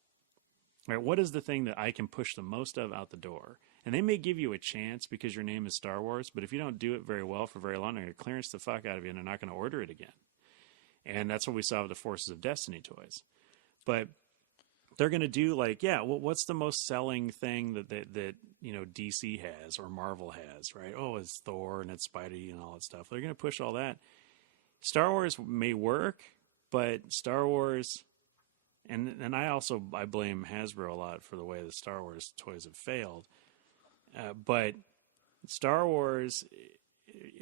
right? What is the thing that I can push the most of out the door? And they may give you a chance because your name is Star Wars, but if you don't do it very well for very long, they're going to clearance the fuck out of you, and they're not going to order it again. And that's what we saw with the Forces of Destiny toys. But they're going to do like, what's the most selling thing that DC has or Marvel has, right? Oh, it's Thor and it's Spidey and all that stuff. They're going to push all that. Star Wars may work, but Star Wars, and I blame Hasbro a lot for the way the Star Wars toys have failed. But Star Wars,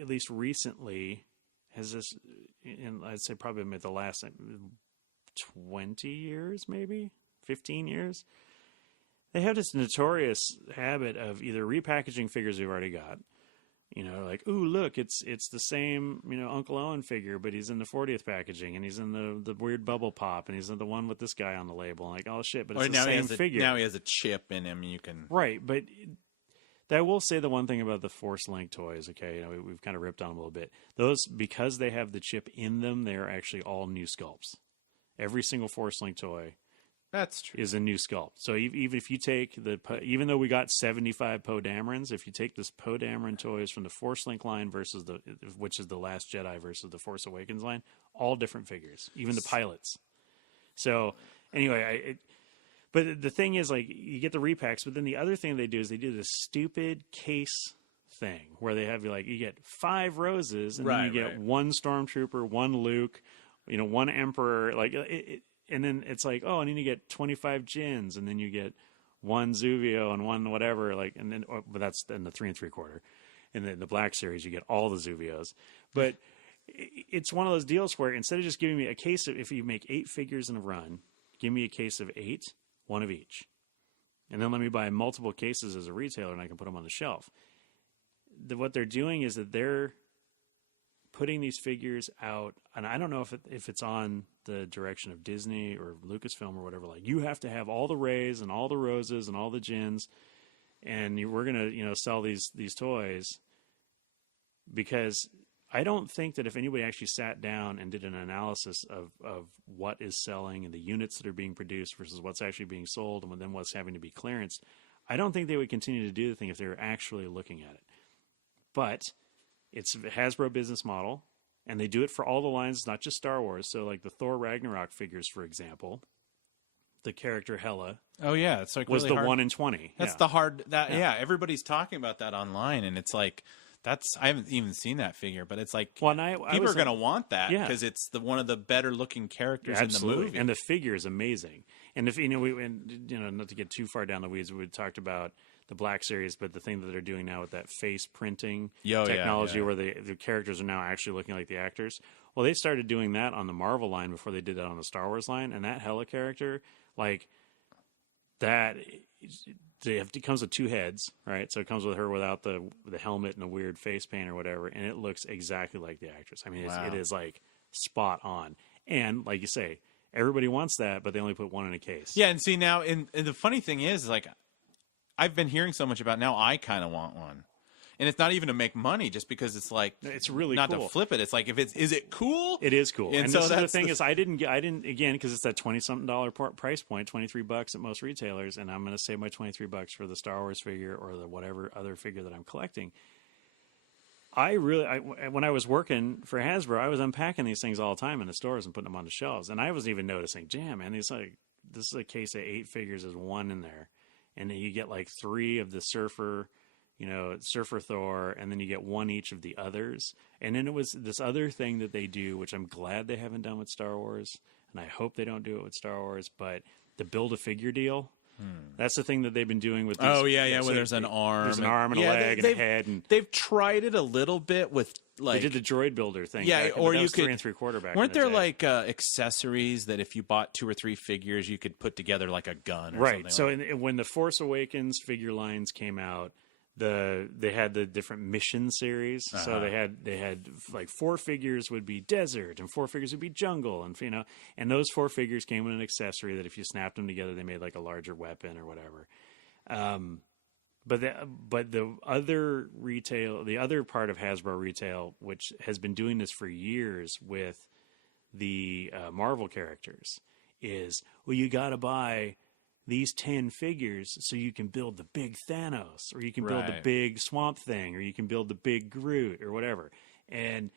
at least recently, has this, and I'd say probably the last 20 years, maybe 15 years, they have this notorious habit of either repackaging figures we've already got, like, ooh, look, it's the same, Uncle Owen figure, but he's in the 40th packaging, and he's in the weird bubble pop, and he's in the one with this guy on the label, like, oh shit, but it's the same figure. Now he has a chip in him, you can... Right, but... I will say the one thing about the Force Link toys, okay, we've kind of ripped on them a little bit. Those, because they have the chip in them, they're actually all new sculpts. Every single Force Link toy, that's true, is a new sculpt. So even if you take even though we got 75 Poe Damerons, if you take this Poe Dameron toys from the Force Link line versus which is the Last Jedi versus the Force Awakens line, all different figures, even the pilots. So anyway, but the thing is, like, you get the repacks, but then the other thing they do is they do this stupid case thing where they have you get 5 roses, and then you get 1 Stormtrooper, 1 Luke, 1 Emperor. Like, then it's like, oh, I need to get 25 gins, and then you get one Zuvio and one whatever, like, and then, but that's in the 3 3/4. And then the Black Series, you get all the Zuvios. But it's one of those deals where instead of just giving me a case of, if you make 8 figures in a run, give me a case of 8, one of each. And then let me buy multiple cases as a retailer, and I can put them on the shelf. What they're doing is that they're putting these figures out, and I don't know if it's on the direction of Disney or Lucasfilm or whatever. Like, you have to have all the Rays and all the Roses and all the Jins, and we're going to sell these toys, because I don't think that if anybody actually sat down and did an analysis of what is selling and the units that are being produced versus what's actually being sold and then what's having to be clearanced, I don't think they would continue to do the thing if they were actually looking at it. But it's a Hasbro business model, and they do it for all the lines, not just Star Wars. So like the Thor Ragnarok figures, for example, the character Hela. Oh yeah, it's like was really the hard. 1 in 20. That's the hard. Everybody's talking about that online, and it's like I haven't even seen that figure, but it's like people are going to want that because it's one of the better looking characters in the movie, and the figure is amazing. And if not to get too far down the weeds, we talked about the Black Series, but the thing that they're doing now with that face printing technology, where the characters are now actually looking like the actors. Well, they started doing that on the Marvel line before they did that on the Star Wars line, and that Hela character, like that, it comes with 2 heads, right? So it comes with her without the helmet and the weird face paint or whatever, and it looks exactly like the actress. I mean, it is like spot on. And like you say, everybody wants that, but they only put 1 in a case. Yeah, and see now, and the funny thing is, like, I've been hearing so much about now. I kind of want one, and it's not even to make money, just because it's like it's really not cool. to flip it. It's like, is it cool? It is cool. And so this is the thing is, I didn't again, because it's that $20-something price point, $23 at most retailers, and I'm going to save my $23 for the Star Wars figure or the whatever other figure that I'm collecting. When I was working for Hasbro, I was unpacking these things all the time in the stores and putting them on the shelves, and I was even noticing, damn, man, this is a case of 8 figures, there's 1 in there. And then you get like 3 of the Surfer Thor, and then you get 1 each of the others. And then it was this other thing that they do, which I'm glad they haven't done with Star Wars, and I hope they don't do it with Star Wars, but the Build-A-Figure deal. That's the thing that they've been doing with these. Oh, yeah, where there's an arm. There's an arm and a leg and a head. And they've tried it a little bit with, like... They did the droid builder thing. Yeah, or you could... 3 3/4 back. Weren't there, like, accessories that if you bought 2 or 3 figures, you could put together, like, a gun or something? Right, so when the Force Awakens figure lines came out, they had the different mission series. So they had like 4 figures would be desert and 4 figures would be jungle, and those 4 figures came with an accessory that if you snapped them together, they made like a larger weapon or whatever. But the other part of Hasbro retail, which has been doing this for years with the Marvel characters, is, well, you got to buy these 10 figures so you can build the big Thanos, or you can build the big Swamp Thing, or you can build the big Groot, or whatever. And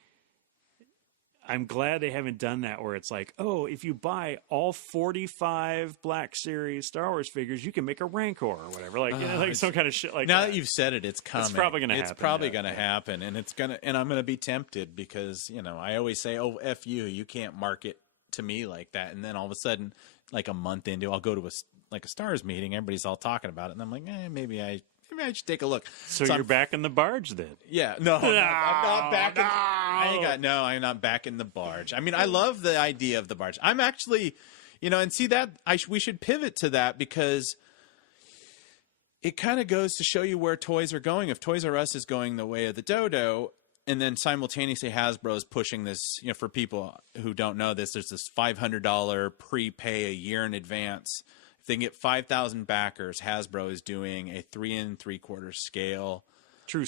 I'm glad they haven't done that where it's like, oh, if you buy all 45 Black Series Star Wars figures, you can make a Rancor or whatever. Like, some kind of shit like now that. Now that you've said it, it's coming. It's probably going to happen. It's probably going to happen, and I'm going to be tempted because, I always say, oh, F you can't market to me like that. And then all of a sudden, like a month into, I'll go to a Stars meeting, everybody's all talking about it, and I'm like, maybe I should take a look. So you're back in the barge then? Yeah, no, I'm not back. I'm not back in the barge. I mean, I love the idea of the barge. I'm actually, and see that we should pivot to that because it kind of goes to show you where toys are going. If Toys R Us is going the way of the dodo, and then simultaneously Hasbro is pushing this, for people who don't know this, there's this $500 prepay a year in advance. If they can get 5,000 backers, Hasbro is doing a 3 3/4 scale. True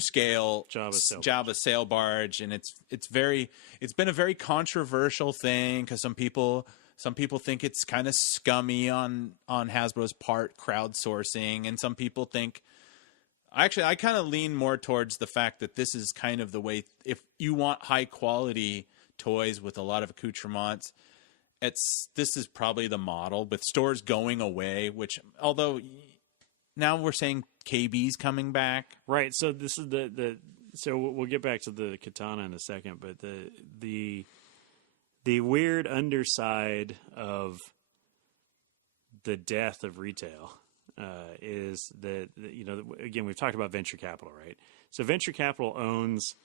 scale Java sail barge, and it's been a very controversial thing because some people think it's kind of scummy on Hasbro's part, crowdsourcing, and some people think, actually, I kind of lean more towards the fact that this is kind of the way, if you want high quality toys with a lot of accoutrements, this is probably the model, with stores going away, which, although now we're saying KB's coming back. Right. So this is so we'll get back to the katana in a second, but the the weird underside of the death of retail is that, again, we've talked about venture capital, right? So venture capital owns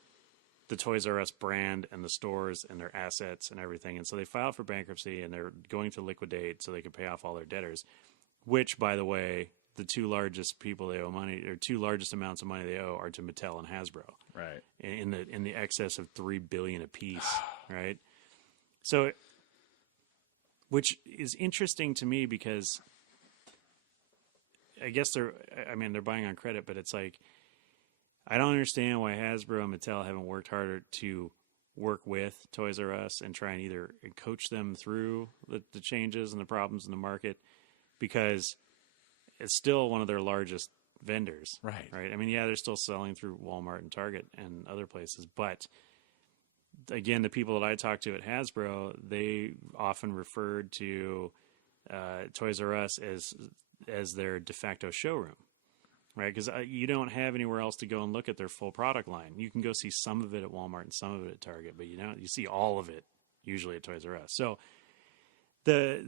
the Toys R Us brand and the stores and their assets and everything. And so they filed for bankruptcy and they're going to liquidate so they can pay off all their debtors, which, by the way, the two largest people they owe money, or two largest amounts of money they owe, are to Mattel and Hasbro. Right. In the excess of $3 billion apiece, right? So, which is interesting to me because I guess they're buying on credit, but it's like, I don't understand why Hasbro and Mattel haven't worked harder to work with Toys R Us and try and either coach them through the changes and the problems in the market, because it's still one of their largest vendors. Right. I mean, yeah, they're still selling through Walmart and Target and other places, but again, the people that I talk to at Hasbro, they often referred to Toys R Us as their de facto showroom, right? Because you don't have anywhere else to go and look at their full product line. You can go see some of it at Walmart and some of it at Target, but you see all of it usually at Toys R Us. So the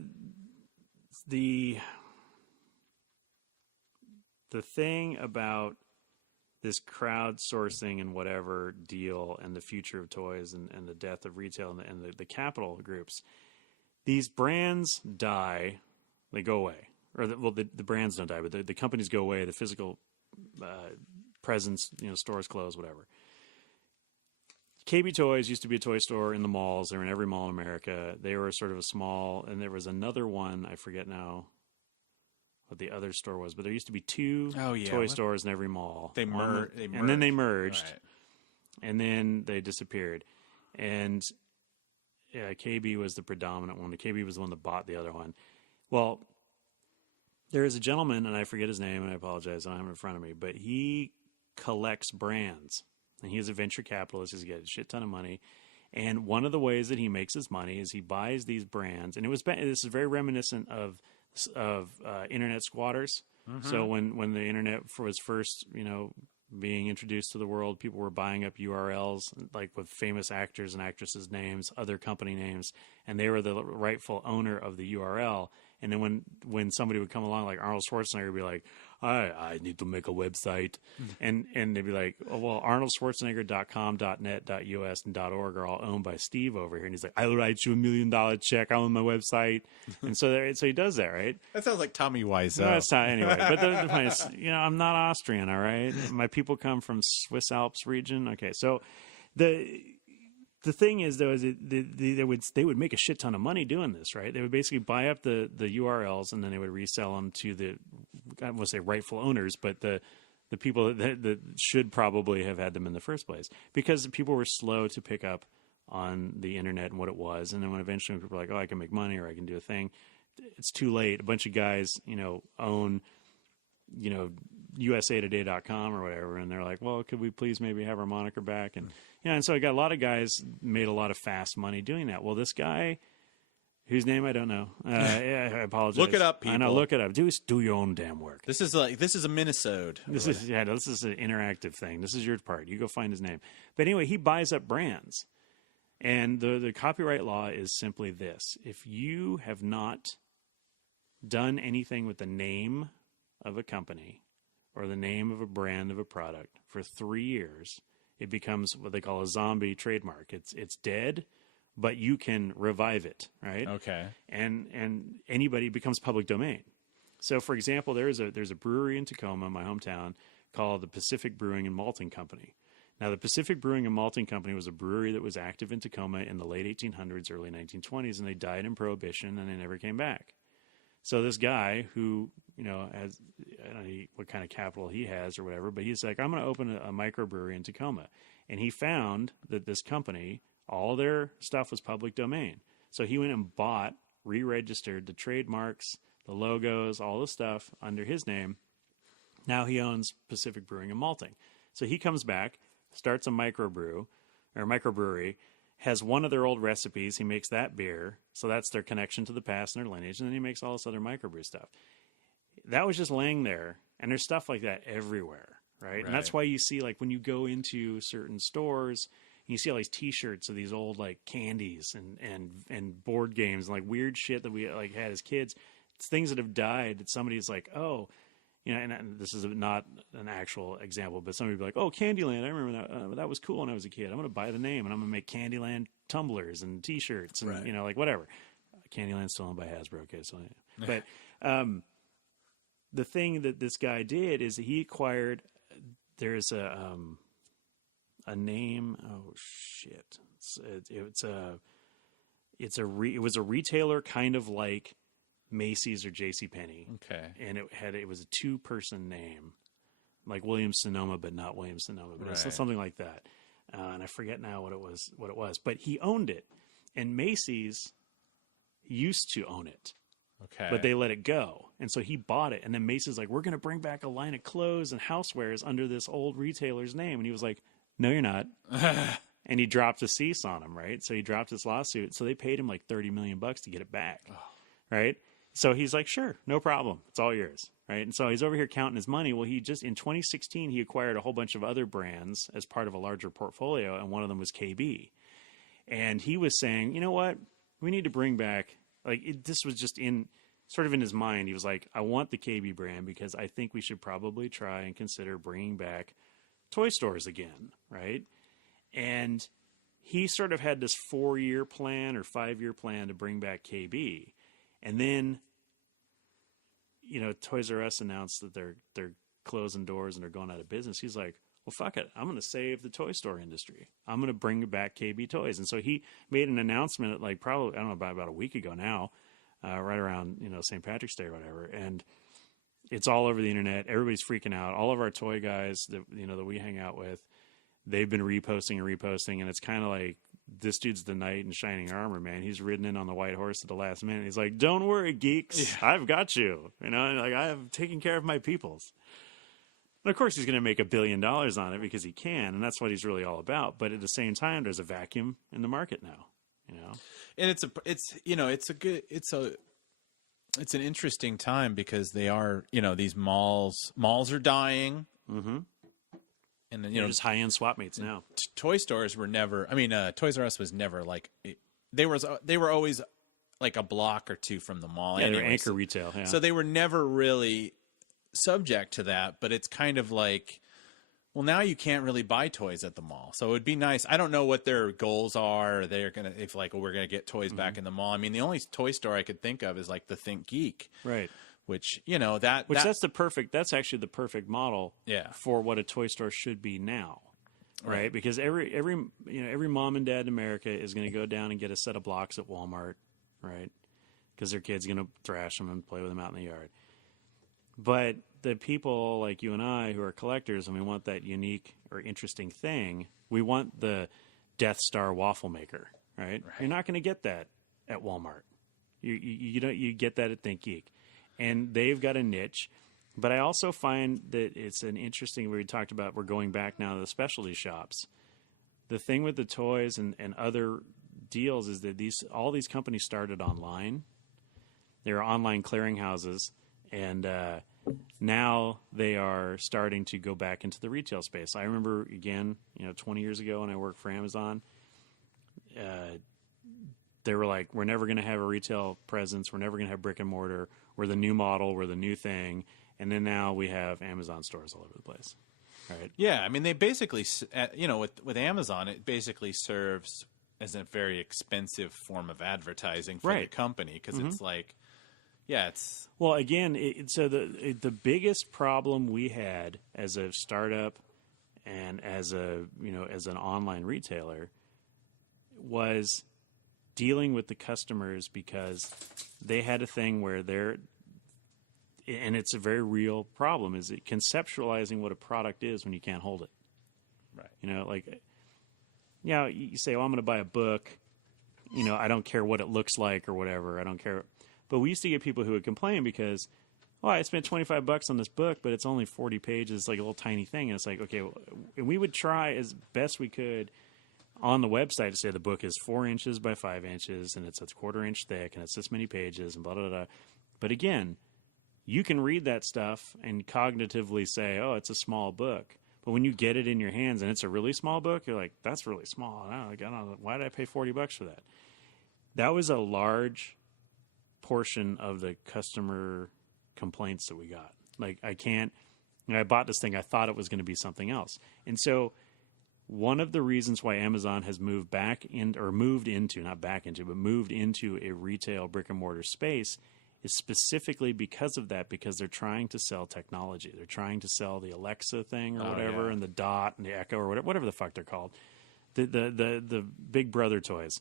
thing about this crowdsourcing and whatever deal and the future of toys and the death of retail and the capital groups, these brands die, they go away. Or the brands don't die, but the companies go away, the physical presence, stores close, whatever. KB Toys used to be a toy store in the malls. They were in every mall in America. They were sort of a small, and there was another one, I forget now what the other store was, but there used to be two toy stores in every mall. They merged. And then they merged, right. And then they disappeared. And KB was the predominant one. KB was the one that bought the other one. Well, there is a gentleman, and I forget his name, and I apologize, I don't have it in front of me, but he collects brands. And he is a venture capitalist. He's got a shit ton of money. And one of the ways that he makes his money is he buys these brands. And this is very reminiscent of internet squatters. Mm-hmm. So when the internet was first, being introduced to the world, people were buying up URLs like with famous actors and actresses' names, other company names, and they were the rightful owner of the URL. And then when somebody would come along, like Arnold Schwarzenegger would be like, I need to make a website. And they'd be like, oh, well, ArnoldSchwarzenegger.com, .net, .us, and .org are all owned by Steve over here. And he's like, I'll write you $1 million check on my website. And so he does that, right? That sounds like Tommy Wiseau. No, it's not anyway. But the point is, I'm not Austrian, all right? My people come from Swiss Alps region. Okay, so the thing is, though, is they would make a shit ton of money doing this, right? They would basically buy up the URLs and then they would resell them to the, I won't say rightful owners, but the people that should probably have had them in the first place, because people were slow to pick up on the internet and what it was. And then when eventually people were like, oh, I can make money or I can do a thing, it's too late. A bunch of guys, own, usatoday.com or whatever, and they're like, well, could we please maybe have our moniker back? And and so I got a lot of guys made a lot of fast money doing that. Well, this guy, whose name I don't know, I apologize. Look it up, people. I know, look it up. Do your own damn work. This is a Minnesota. This is an interactive thing. This is your part. You go find his name. But anyway, he buys up brands, and the copyright law is simply this: if you have not done anything with the name of a company or the name of a brand of a product for 3 years, it becomes what they call a zombie trademark. It's dead, but you can revive it, right? Okay. And anybody becomes public domain. So, for example, there's a brewery in Tacoma, my hometown, called the Pacific Brewing and Malting Company. Now, the Pacific Brewing and Malting Company was a brewery that was active in Tacoma in the late 1800s, early 1920s, and they died in Prohibition, and they never came back. So this guy who, has, I don't know what kind of capital he has or whatever, but he's like, I'm going to open a microbrewery in Tacoma. And he found that this company, all their stuff was public domain. So he went and re-registered the trademarks, the logos, all the stuff under his name. Now he owns Pacific Brewing and Malting. So he comes back, starts a microbrewery, has one of their old recipes. He makes that beer. So that's their connection to the past and their lineage. And then he makes all this other microbrew stuff. That was just laying there. And there's stuff like that everywhere, right? And that's why you see, like, when you go into certain stores, you see all these T-shirts of these old like candies and board games and like weird shit that we like had as kids. It's things that have died that somebody's like, oh, you know, and this is not an actual example, but somebody would be like, oh, Candyland, I remember that. That was cool when I was a kid. I'm going to buy the name, and I'm going to make Candyland tumblers and T-shirts and, you know, like whatever. Candyland's still owned by Hasbro, okay, so but the thing that this guy did is he acquired. There's a name. Oh shit! It was a retailer kind of like Macy's or JCPenney. Okay. And it was a 2-person name, like Williams Sonoma, but not Williams Sonoma, but it's something like that. And I forget now what it was. But he owned it, and Macy's used to own it. Okay. But they let it go. And so he bought it. And then Macy's like, we're going to bring back a line of clothes and housewares under this old retailer's name. And he was like, no, you're not. And he dropped a cease on him, right? So he dropped his lawsuit. So they paid him like $30 million to get it back, right? So he's like, sure, no problem. It's all yours, right? And so he's over here counting his money. Well, in 2016, he acquired a whole bunch of other brands as part of a larger portfolio, and one of them was KB. And he was saying, you know what? We need to bring back, this was just in his mind. He was like, I want the KB brand because I think we should probably try and consider bringing back toy stores again, right? And he sort of had this 4-year plan or 5-year plan to bring back KB. And then, you know, Toys R Us announced that they're closing doors and they're going out of business. He's like, well, fuck it. I'm going to save the toy store industry. I'm going to bring back KB Toys. And so he made an announcement like probably, I don't know, about a week ago now, right around, you know, St. Patrick's Day or whatever. And it's all over the internet. Everybody's freaking out. All of our toy guys that, you know, that we hang out with, they've been reposting. And it's kind of like, this dude's the knight in shining armor, man. He's ridden in on the white horse at the last minute. He's like, don't worry, geeks. Yeah. I've got you. You know, like I have taken care of my peoples. And of course, he's going to make $1 billion on it because he can, and that's what he's really all about. But at the same time, there's a vacuum in the market now. You know, and it's an interesting time because they are, you know, these malls are dying. Mm-hmm. And you know, just high-end swap meets now. Toy stores were never. I mean, Toys R Us was never like. They were always like a block or two from the mall. Yeah, anyway. they were anchor retail. Yeah. So they were never really subject to that. But it's kind of like, well, now you can't really buy toys at the mall. So it would be nice. I don't know what their goals are. They're gonna we're gonna get toys back in the mall. I mean, the only toy store I could think of is like the Think Geek, right? Which, you know, that's actually the perfect model for what a toy store should be now. Right? Because every mom and dad in America is going to go down and get a set of blocks at Walmart, right? Because their kid's going to thrash them and play with them out in the yard. But the people like you and I who are collectors and we want that unique or interesting thing, we want the Death Star waffle maker, right? You're not going to get that at Walmart. You get that at Think Geek. And they've got a niche. But I also find that it's an interesting, we talked about, we're going back now to the specialty shops. The thing with the toys and other deals is that all these companies started online. They're online clearinghouses. And now they are starting to go back into the retail space. I remember, again, 20 years ago when I worked for Amazon, they were like, we're never going to have a retail presence. We're never going to have brick and mortar. We're the new model. We're the new thing. And then now we have Amazon stores all over the place. Right? Yeah. I mean, they basically, with Amazon, it basically serves as a very expensive form of advertising for the company because it's like, it's. Well, again, so the biggest problem we had as a startup and as an online retailer was dealing with the customers because they had a thing where and it's a very real problem, is it conceptualizing what a product is when you can't hold it. Right. You say, well, I'm going to buy a book. I don't care what it looks like or whatever. I don't care. But we used to get people who would complain because, I spent $25 on this book, but it's only 40 pages, like a little tiny thing. And it's like, okay, and we would try as best we could on the website to say the book is 4 inches by 5 inches and it's a 1/4 inch thick and it's this many pages and blah, blah, blah. But again, you can read that stuff and cognitively say, oh, it's a small book. But when you get it in your hands and it's a really small book, you're like, that's really small. I don't know, why did I pay $40 for that? That was a large portion of the customer complaints that we got. Like, I bought this thing, I thought it was going to be something else. And so one of the reasons why Amazon has moved into a retail brick and mortar space is specifically because of that, because they're trying to sell technology. They're trying to sell the Alexa thing or whatever, and the Dot and the Echo or whatever the fuck they're called. The Big Brother toys.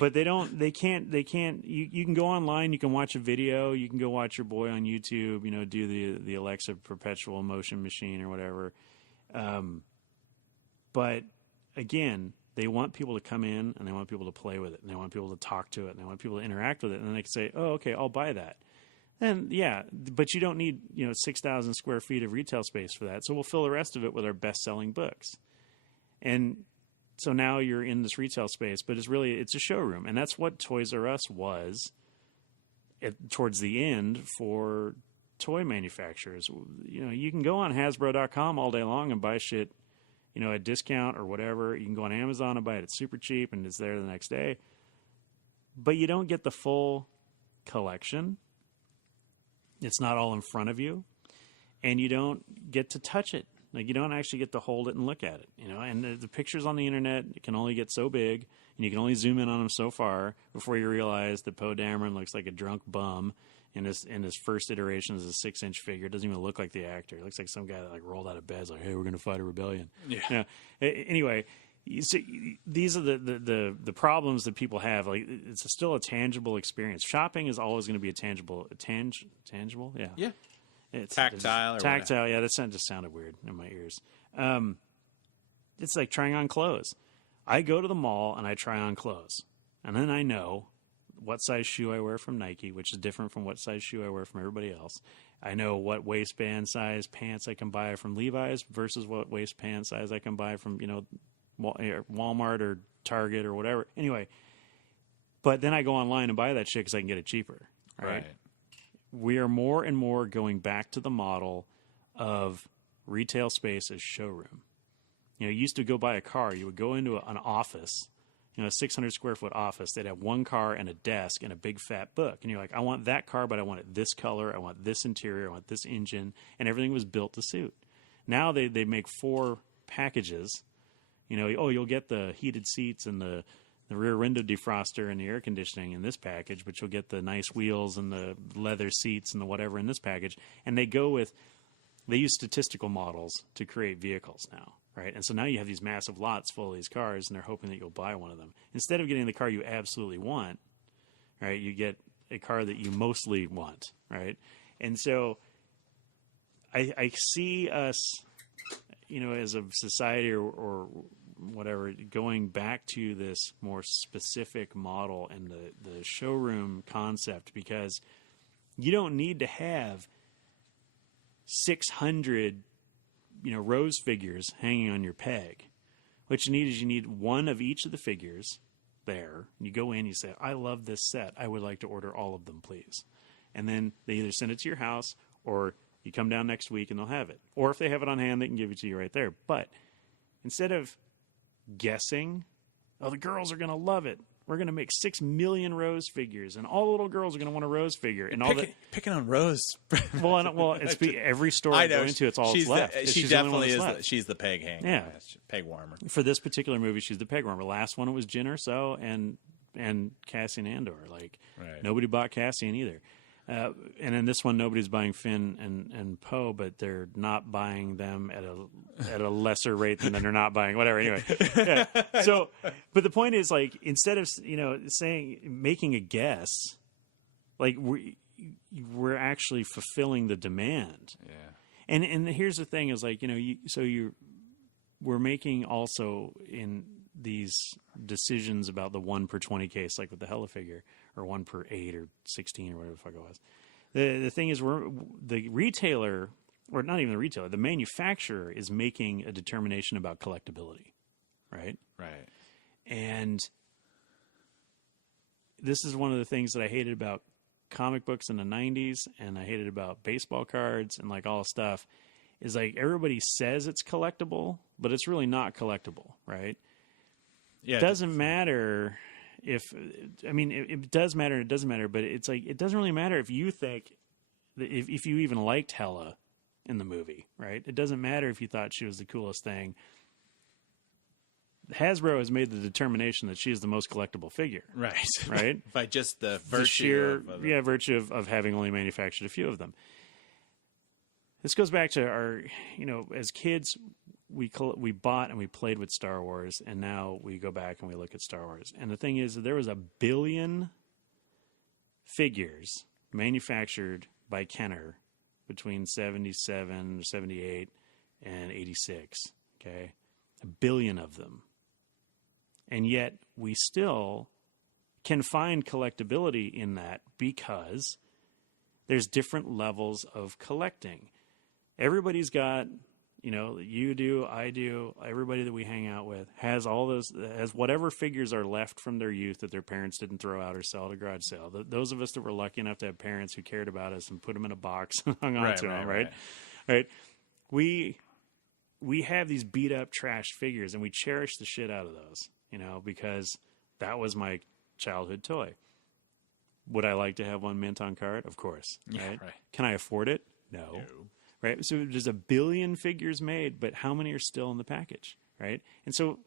But they can't, you can go online, you can watch a video, you can go watch your boy on YouTube, do the Alexa perpetual motion machine or whatever. But again, they want people to come in and they want people to play with it and they want people to talk to it and they want people to interact with it. And then they can say, oh, okay, I'll buy that. And yeah, but you don't need, 6,000 square feet of retail space for that. So we'll fill the rest of it with our best-selling books. And so now you're in this retail space, but it's a showroom. And that's what Toys R Us was towards the end for toy manufacturers. You can go on Hasbro.com all day long and buy shit, at discount or whatever. You can go on Amazon and buy it. It's super cheap and it's there the next day. But you don't get the full collection. It's not all in front of you. And you don't get to touch it. Like, you don't actually get to hold it and look at it, and the pictures on the internet, it can only get so big and you can only zoom in on them so far before you realize that Poe Dameron looks like a drunk bum in his first iteration as a 6-inch figure. It doesn't even look like the actor. It looks like some guy that rolled out of bed, like, hey, we're going to fight a rebellion. Yeah. Anyway, you see, these are the problems that people have. Like, it's still a tangible experience. Shopping is always going to be tangible. Yeah. Yeah. It's tactile. Yeah, that just sounded weird in my ears. It's like trying on clothes. I go to the mall and I try on clothes, and then I know what size shoe I wear from Nike, which is different from what size shoe I wear from everybody else. I know what waistband size pants I can buy from Levi's versus what waistband size I can buy from Walmart or Target or whatever. Anyway, but then I go online and buy that shit because I can get it cheaper. Right. We are more and more going back to the model of retail space as showroom. You used to go buy a car. You would go into an office, a 600 square foot office. They'd have one car and a desk and a big fat book. And you're like, I want that car, but I want it this color. I want this interior. I want this engine. And everything was built to suit. Now they make 4 packages. You'll get the heated seats and the rear window defroster and the air conditioning in this package, but you'll get the nice wheels and the leather seats and the whatever in this package. And they use statistical models to create vehicles now, right? And so now you have these massive lots full of these cars, and they're hoping that you'll buy one of them. Instead of getting the car you absolutely want, right, you get a car that you mostly want, right? And so I see us, as a society or whatever, going back to this more specific model and the showroom concept, because you don't need to have 600 rose figures hanging on your peg. What you need one of each of the figures there. You go in, you say, I love this set, I would like to order all of them, please. And then they either send it to your house or you come down next week and they'll have it. Or if they have it on hand, they can give it to you right there. But instead of guessing, the girls are going to love it, we're going to make 6 million Rose figures, and all the little girls are going to want a Rose figure. And picking on Rose. It's every store I go into, it's all that's left. She definitely is. She's the peg hanger. Yeah, peg warmer. For this particular movie, she's the peg warmer. Last one, it was Jyn Erso and Cassian Andor. Nobody bought Cassian either. And in this one, nobody's buying Finn and Poe, but they're not buying them at a lesser rate than they're not buying whatever. Anyway, yeah. So, but the point is, instead of making a guess, we're actually fulfilling the demand. Yeah. And here's the thing: is we're making also in these decisions about the 1 per 20 case, like with the Hella figure, or 1 per 8 or 16 or whatever the fuck it was. The thing is, the retailer, or not even the retailer, the manufacturer is making a determination about collectability, right? Right. And this is one of the things that I hated about comic books in the 90s, and I hated about baseball cards and all stuff, is like everybody says it's collectible, but it's really not collectible, right? Yeah, It doesn't matter if, I mean, it does matter, it doesn't matter, but it's like, it doesn't really matter if you think, if you even liked Hela in the movie, right? It doesn't matter if you thought she was the coolest thing. Hasbro has made the determination that she is the most collectible figure. Right. Right? By just the The virtue sheer, of virtue of having only manufactured a few of them. This goes back to our, as kids, we bought and we played with Star Wars, and now we go back and we look at Star Wars. And the thing is, there was 1 billion figures manufactured by Kenner between 77 or 78 and 86. Okay? 1 billion of them. And yet we still can find collectability in that because there's different levels of collecting. Everybody's got, you do, I do, everybody that we hang out with has has whatever figures are left from their youth that their parents didn't throw out or sell at a garage sale. Those of us that were lucky enough to have parents who cared about us and put them in a box and hung on to them, right? We have these beat up, trashed figures, and we cherish the shit out of those, because that was my childhood toy. Would I like to have one mint on card? Of course. Right? Yeah, right. Can I afford it? No. Right? So there's 1 billion figures made, but how many are still in the package? Right? And so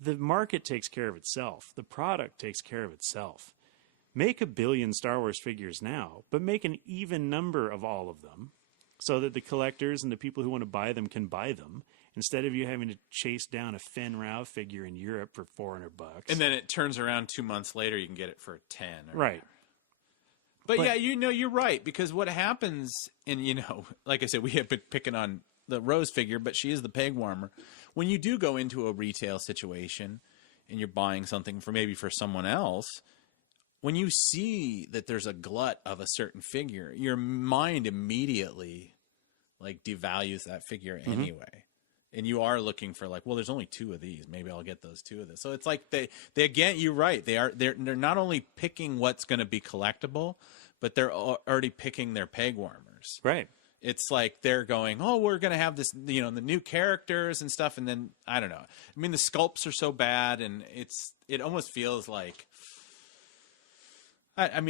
the market takes care of itself. The product takes care of itself. Make 1 billion Star Wars figures now, but make an even number of all of them so that the collectors and the people who want to buy them can buy them, instead of you having to chase down a Fenn Rau figure in Europe for $400. And then it turns around 2 months later, you can get it for 10. Right. But yeah, you're right, because what happens, and like I said, we have been picking on the Rose figure, but she is the peg warmer. When you do go into a retail situation and you're buying something for someone else, when you see that there's a glut of a certain figure, your mind immediately devalues that figure anyway. And you are looking for there's only 2 of these. Maybe I'll get those 2 of this. So it's like they again, you're right. They're not only picking what's going to be collectible, but they're already picking their peg warmers. Right. It's like they're going, oh, we're going to have this, the new characters and stuff. And then, I don't know. I mean, the sculpts are so bad, and it almost feels like, I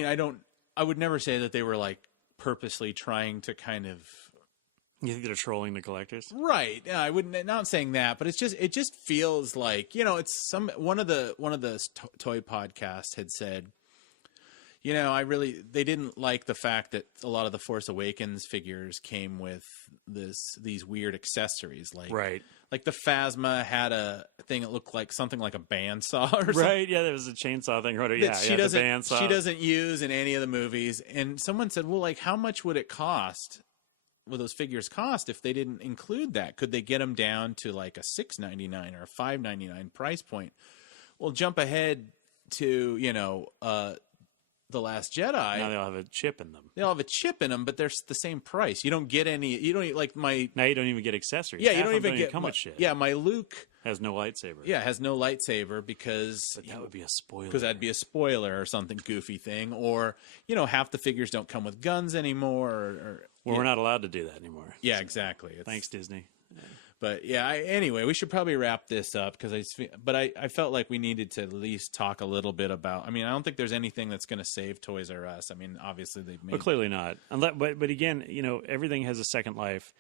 would never say that they were purposely trying to kind of. You think they're trolling the collectors? Right. Yeah, I wouldn't, not saying that, but it just feels like, it's one of the toy podcasts had said, they didn't like the fact that a lot of the Force Awakens figures came with these weird accessories, right. Like the Phasma had a thing that looked like something like a bandsaw or something. Right, yeah, there was a chainsaw thing. The bandsaw. She doesn't use in any of the movies. And someone said, well, how much would it cost? Will those figures cost if they didn't include that? Could they get them down to a $6.99 or a $5.99 price point? Well, jump ahead to The Last Jedi. Now they'll have a chip in them. They'll have a chip in them, but they're the same price. You don't get any. You don't Now you don't even get accessories. Yeah, you don't even get come with shit. Yeah, my Luke has no lightsaber. Yeah, has no lightsaber because that would be a spoiler. Because that'd be a spoiler or something goofy thing, or half the figures don't come with guns anymore. Or we're not allowed to do that anymore. Yeah, exactly. Thanks, Disney. Yeah. But yeah, anyway, we should probably wrap this up because I felt like we needed to at least talk a little bit about. I don't think there's anything that's going to save Toys R Us. Obviously they've made. Well, clearly not. But again, everything has a second life.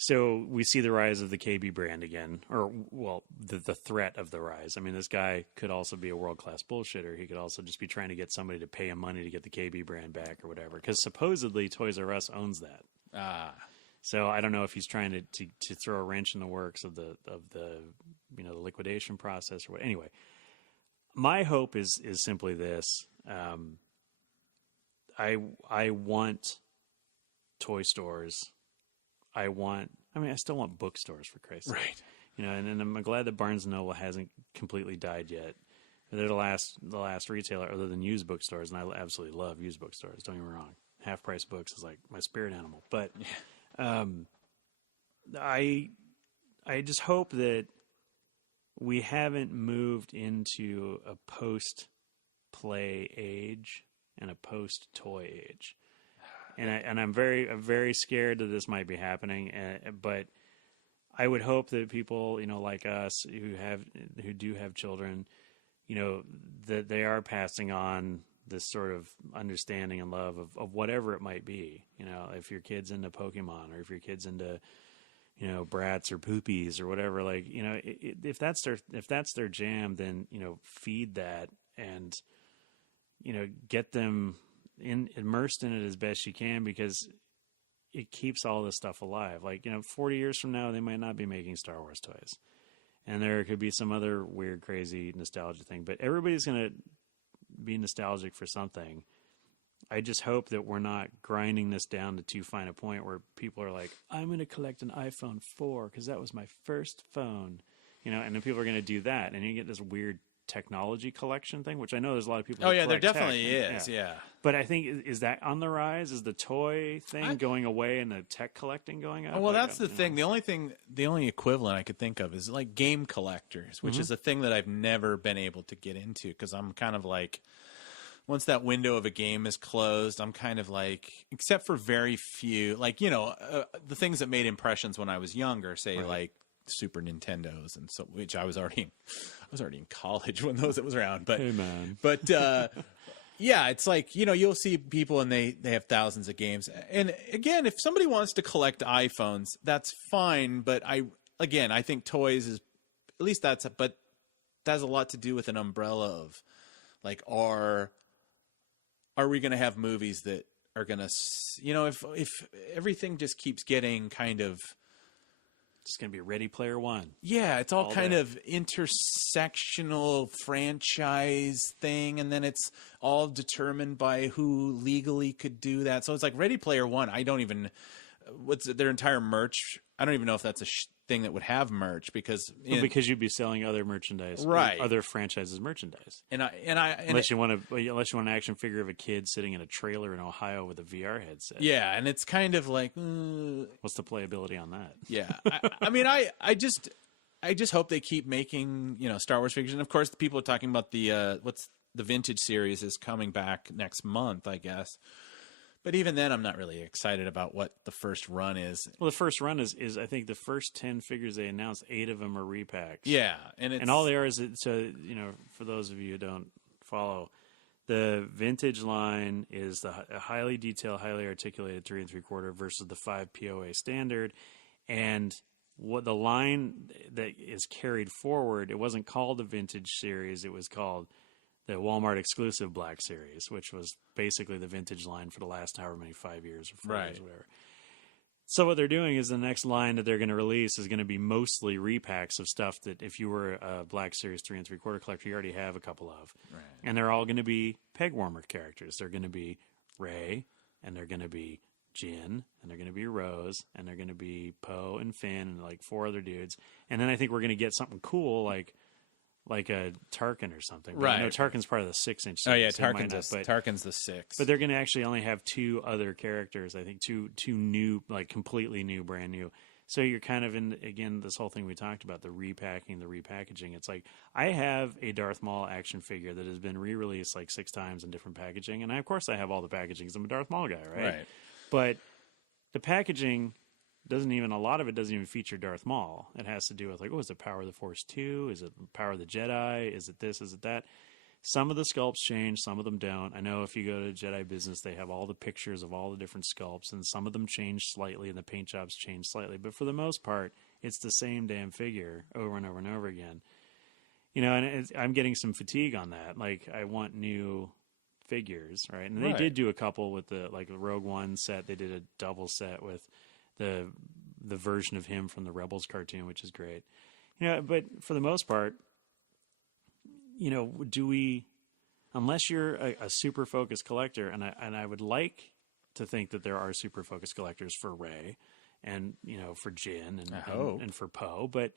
So we see the rise of the KB brand again, or the threat of the rise. This guy could also be a world-class bullshitter. He could also just be trying to get somebody to pay him money to get the KB brand back or whatever. Because supposedly Toys R Us owns that. So I don't know if he's trying to throw a wrench in the works of the the liquidation process or what. Anyway, my hope is simply this: I want toy stores. I still want bookstores, for Christ's sake. Right. And I'm glad that Barnes & Noble hasn't completely died yet. They're the last retailer other than used bookstores, and I absolutely love used bookstores. Don't get me wrong. Half-price books is like my spirit animal. But I just hope that we haven't moved into a post-play age and a post-toy age. And I'm very scared that this might be happening. But I would hope that people, like us who do have children, that they are passing on this sort of understanding and love of whatever it might be. If your kid's into Pokemon, or if your kid's into, brats or poopies or whatever, like, if that's their jam, then, feed that and, get them immersed in it as best you can, because it keeps all this stuff alive. Like, 40 years from now, they might not be making Star Wars toys, and there could be some other weird, crazy nostalgia thing, but everybody's going to be nostalgic for something. I just hope that we're not grinding this down to too fine a point where people are like, I'm going to collect an iPhone 4 because that was my first phone, and then people are going to do that, and you get this weird technology collection thing, which I know there's a lot of people who there definitely tech, is, yeah. But I think, is that on the rise? Is the toy thing going away and the tech collecting going up? Well, that's the thing. The only equivalent I could think of is like game collectors, which is a thing that I've never been able to get into, because I'm kind of like, once that window of a game is closed, I'm kind of like, except for very few, like, the things that made impressions when I was younger, say like Super Nintendos, and so, which I was already in college when those was around. But hey, man. But yeah, it's like, you'll see people and they have thousands of games. And again, if somebody wants to collect iPhones, that's fine. But I think toys is, at least but that has a lot to do with an umbrella of like, are we going to have movies that are going to, if everything just keeps getting kind of, it's going to be Ready Player One. Yeah, it's all kind of intersectional franchise thing, and then it's all determined by who legally could do that. So it's like Ready Player One. I don't even what's their entire merch. I don't even know if that's a thing that would have merch, because you'd be selling other merchandise, right? Other franchises merchandise. Unless you want an action figure of a kid sitting in a trailer in Ohio with a VR headset. Yeah, and it's kind of like, what's the playability on that? Yeah, I just hope they keep making Star Wars figures, and of course, the people are talking about the the vintage series is coming back next month, I guess. But even then, I'm not really excited about what the first run is. Well, the first run is I think the first 10 figures they announced, 8 of them are repacks. Yeah, and all they are is, so for those of you who don't follow, the vintage line is the highly detailed, highly articulated 3 3/4 versus the 5 POA standard, and what the line that is carried forward, it wasn't called the vintage series, it was called the Walmart exclusive Black Series, which was basically the vintage line for the last however many 5 years or 4 years or whatever. So what they're doing is the next line that they're going to release is going to be mostly repacks of stuff that if you were a Black Series 3 3/4 collector, you already have a couple of. Right. And they're all going to be peg warmer characters. They're going to be Rey, and they're going to be Jin, and they're going to be Rose, and they're going to be Poe and Finn and like 4 other dudes. And then I think we're going to get something cool like a Tarkin or something. But right. I know Tarkin's part of the 6-inch series. Oh, yeah, Tarkin's the 6. But they're going to actually only have 2 other characters, I think, two new, like completely new, brand new. So you're kind of in, again, this whole thing we talked about, the repacking, the repackaging. It's like, I have a Darth Maul action figure that has been re-released like 6 times in different packaging. And of course I have all the packaging because I'm a Darth Maul guy, right? But the packaging a lot of it doesn't even feature Darth Maul. It has to do with like, is it Power of the Force 2? Is it Power of the Jedi? Is it this? Is it that? Some of the sculpts change, some of them don't. I know if you go to Jedi Business, they have all the pictures of all the different sculpts, and some of them change slightly, and the paint jobs change slightly. But for the most part, it's the same damn figure over and over and over again. And I'm getting some fatigue on that. Like, I want new figures, right? And they did do a couple with the Rogue One set. They did a double set with the version of him from the Rebels cartoon, which is great. But for the most part, unless you're a super focused collector, and I would like to think that there are super focused collectors for Rey and for Jin and for Poe, but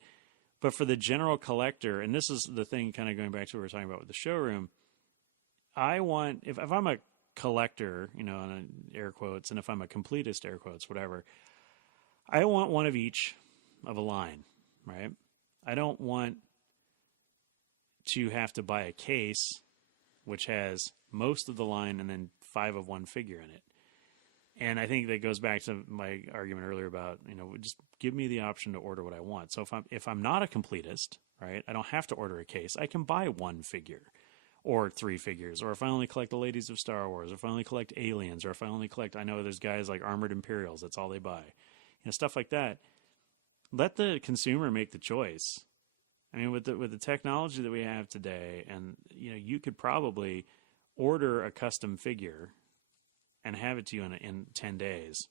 for the general collector, and this is the thing, kind of going back to what we were talking about with the showroom, I want, if I'm a collector, on air quotes, and if I'm a completist, air quotes, whatever, I want one of each of a line, right? I don't want to have to buy a case which has most of the line and then 5 of one figure in it. And I think that goes back to my argument earlier about, just give me the option to order what I want. So if I'm not a completist, right, I don't have to order a case. I can buy one figure or 3 figures, or if I only collect the ladies of Star Wars, or if I only collect aliens, or if I only collect, I know there's guys like Armored Imperials, that's all they buy. Stuff like that. Let the consumer make the choice. I mean, with the technology that we have today, and you could probably order a custom figure and have it to you in 10 days,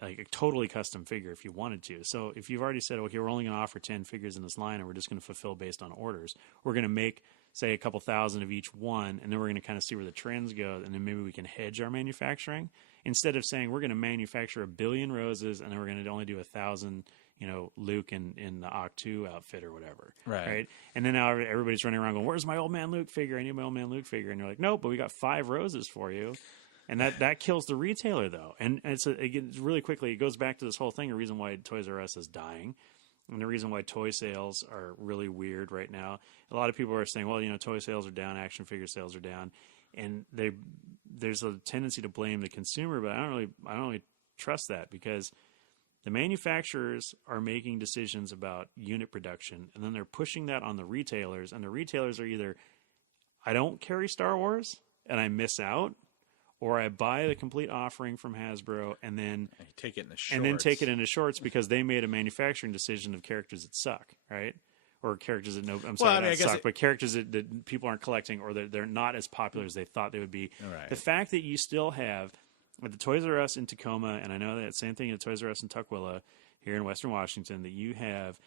like a totally custom figure if you wanted to. So if you've already said, okay, we're only going to offer 10 figures in this line, and we're just going to fulfill based on orders, we're going to make, say, a couple thousand of each one, and then we're going to kind of see where the trends go, and then maybe we can hedge our manufacturing instead of saying we're going to manufacture 1 billion roses and then we're going to only do 1,000 Luke in the Octo 2 outfit or whatever. Right. And then now everybody's running around going, where's my old man Luke figure? I need my old man Luke figure. And you're like, nope, but we got 5 roses for you. And that kills the retailer, though. And again, really quickly, it goes back to this whole thing, the reason why Toys R Us is dying, and the reason why toy sales are really weird right now. A lot of people are saying, well, toy sales are down, action figure sales are down, and there's a tendency to blame the consumer, but I don't really trust that, because the manufacturers are making decisions about unit production, and then they're pushing that on the retailers, and the retailers are either, I don't carry Star Wars and I miss out, or I buy the complete offering from Hasbro and then take it in the shorts. And then take it into shorts because they made a manufacturing decision of characters that suck, right? Or characters that suck, but characters that people aren't collecting, or they're not as popular as they thought they would be. Right. The fact that you still have at the Toys R Us in Tacoma, and I know that same thing at Toys R Us in Tukwila here in Western Washington, that you have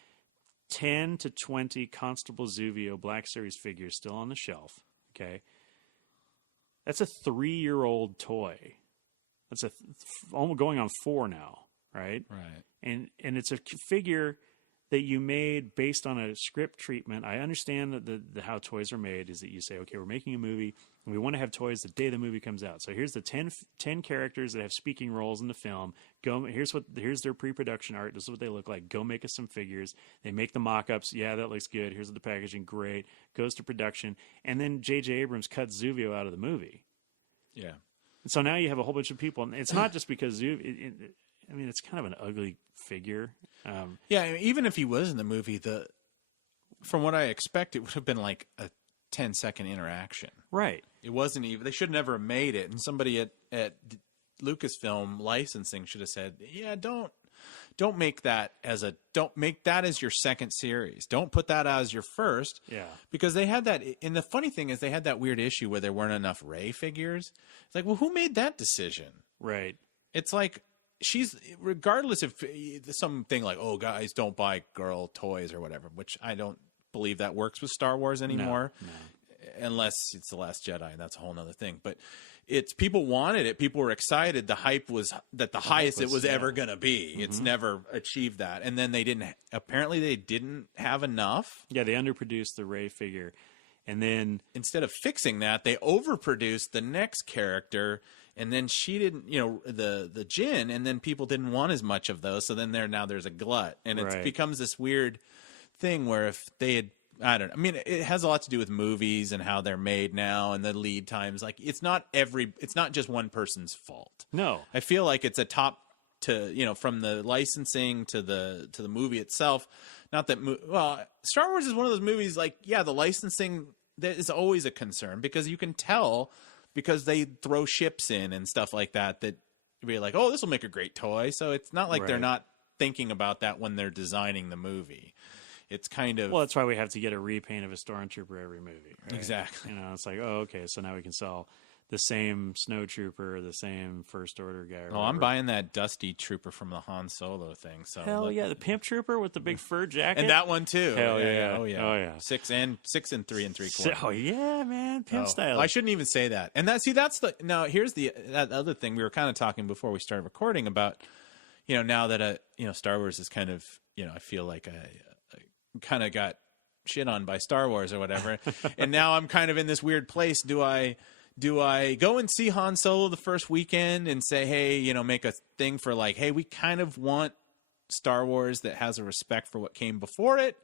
10 to 20 Constable Zuvio Black Series figures still on the shelf, okay? That's a 3-year-old toy. That's almost going on 4 now, right? Right. And it's a figure that you made based on a script treatment. I understand that how toys are made is that you say, okay, we're making a movie, and we want to have toys the day the movie comes out. So here's the 10 characters that have speaking roles in the film. Here's their pre-production art. This is what they look like. Go make us some figures. They make the mock-ups. Yeah, that looks good. Here's the packaging. Great. Goes to production. And then J.J. Abrams cuts Zuvio out of the movie. Yeah. And so now you have a whole bunch of people. And it's not just because Zuvio... I mean, it's kind of an ugly figure. Yeah, I mean, even if he was in the movie, from what I expect, it would have been like a 10-second interaction. Right. It wasn't even. They should never have made it. And somebody at Lucasfilm licensing should have said, "Yeah, don't make that as your second series. Don't put that as your first." Yeah. Because they had that. And the funny thing is, they had that weird issue where there weren't enough Rey figures. It's like, well, who made that decision? Right. It's like. She's, regardless of something like, oh, guys, don't buy girl toys or whatever, which I don't believe that works with Star Wars anymore, unless it's The Last Jedi, and that's a whole nother thing. But people wanted it. People were excited. The hype was that the highest it was ever going to be. Mm-hmm. It's never achieved that. And then they didn't have enough. Yeah, they underproduced the Rey figure. And then instead of fixing that, they overproduced the next character. And then she didn't, the Jinn, and then people didn't want as much of those. So then there's a glut. And it becomes this weird thing where if they had, I don't know. I mean, it has a lot to do with movies and how they're made now and the lead times. Like, it's not just one person's fault. No. I feel like it's a top to, from the licensing to the movie itself. Not that, Star Wars is one of those movies, like, yeah, the licensing that is always a concern because you can tell. Because they throw ships in and stuff like that be like, oh, this will make a great toy. So it's not like they're not thinking about that when they're designing the movie. It's kind of... Well, that's why we have to get a repaint of a stormtrooper every movie. Right? Exactly. It's like, oh, okay, so now we can sell the same snowtrooper, the same First Order guy. Or I'm buying that dusty trooper from the Han Solo thing. So hell yeah, the pimp trooper with the big fur jacket, and that one too. Hell yeah, oh yeah, 6 and 3 3/4. Oh yeah, man, pimp style. I shouldn't even say that. And that's here's that other thing we were kind of talking before we started recording about. Now that Star Wars is kind of I feel like I kind of got shit on by Star Wars or whatever, and now I'm kind of in this weird place. Do I go and see Han Solo the first weekend and say, hey, make a thing for like, hey, we kind of want Star Wars that has a respect for what came before it?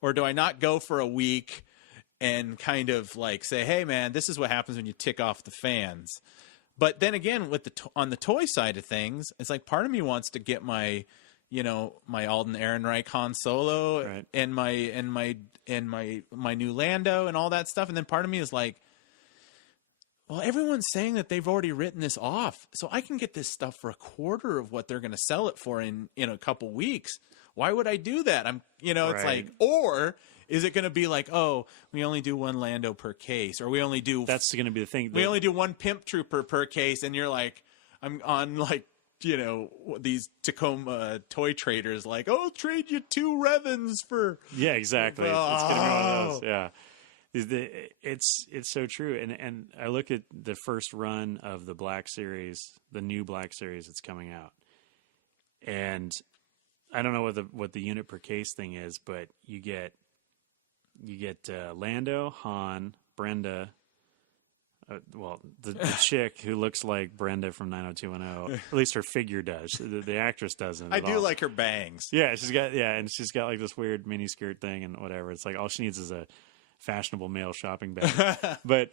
Or do I not go for a week and kind of like say, hey, man, this is what happens when you tick off the fans? But then again, with on the toy side of things, it's like part of me wants to get my, my Alden Ehrenreich Han Solo Right. and my new Lando and all that stuff, and then part of me is like, well, everyone's saying that they've already written this off, so I can get this stuff for a quarter of what they're going to sell it for in a couple weeks. Why would I do that? It's Right. like, or is it going to be like, oh, we only do one Lando per case, or we only do That's going to be the thing. we only do one Pimp Trooper per case, and you're like, I'm on like, these Tacoma toy traders like, oh, I'll trade you 2 Revens for. Yeah, exactly. It's going to be one of those. Yeah. It's so true. And I look at the first run of the Black Series, the new Black Series that's coming out. And I don't know what the unit per case thing is, but you get Lando, Han, Brenda, the chick who looks like Brenda from 90210. At least her figure does. The actress doesn't. I at do all. like her bangs. Yeah, she's got like this weird mini skirt thing and whatever. It's like all she needs is a fashionable male shopping bag. But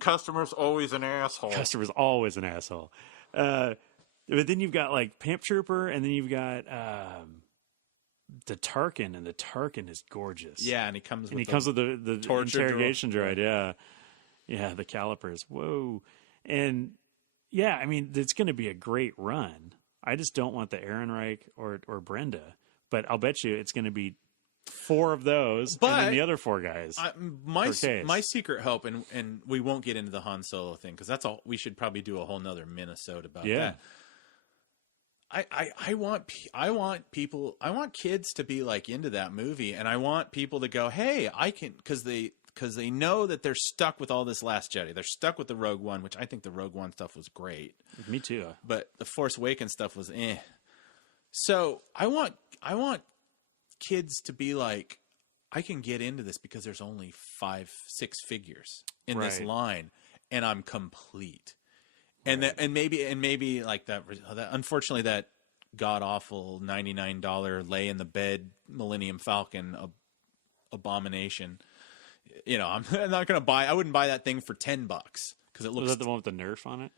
Customer's always an asshole. Customer's always an asshole. But then you've got like Pimp Trooper, and then you've got the Tarkin, and the Tarkin is gorgeous. Yeah, and he comes with the torture interrogation droid. Yeah, the calipers. Whoa. And yeah, I mean, it's going to be a great run. I just don't want the Ehrenreich or Brenda, but I'll bet you it's going to be 4 of those, and then the other 4 guys. My secret hope, and we won't get into the Han Solo thing because that's all. We should probably do a whole nother Minnesota about that. I want kids to be like into that movie, and I want people to go, hey, I can, because they know that they're stuck with all this Last Jedi. They're stuck with the Rogue One, which I think the Rogue One stuff was great. Me too. But the Force Awakens stuff was eh. So I want kids to be like, I can get into this because there's only 5-6 figures in this line, and I'm complete. And and maybe like that. Unfortunately, that god awful $99 lay in the bed Millennium Falcon abomination. I'm not gonna buy. I wouldn't buy that thing for $10 because it looks. Was that the one with the Nerf on it?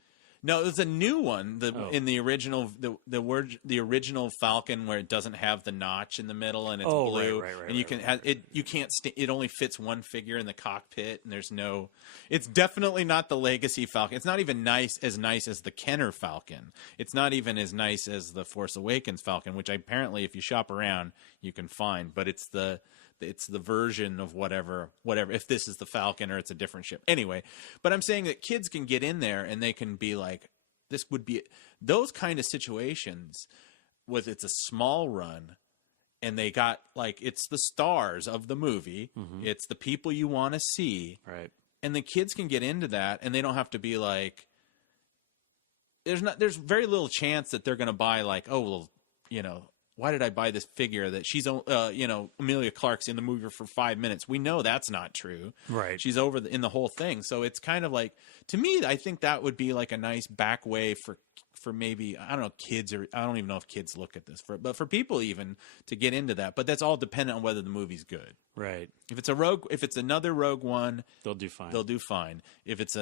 No, it was a new one. In the original, the original Falcon where it doesn't have the notch in the middle and it's blue, and you can't. It only fits one figure in the cockpit, and there's no. It's definitely not the Legacy Falcon. It's not even as nice as the Kenner Falcon. It's not even as nice as the Force Awakens Falcon, which apparently, if you shop around, you can find. But it's the version of whatever, if this is the Falcon or it's a different ship. Anyway, but I'm saying that kids can get in there and they can be like, this would be those kind of situations was it's a small run and they got like, it's the stars of the movie. Mm-hmm. It's the people you want to see. Right. And the kids can get into that and they don't have to be like, there's very little chance that they're going to buy like, oh, well, why did I buy this figure that she's, Emilia Clarke's in the movie for 5 minutes? We know that's not true. Right. She's over in the whole thing. So it's kind of like, to me, I think that would be like a nice back way for maybe, I don't know, kids, or I don't even know if kids look at this, but for people even to get into that. But that's all dependent on whether the movie's good. Right. If it's another Rogue One, they'll do fine. If it's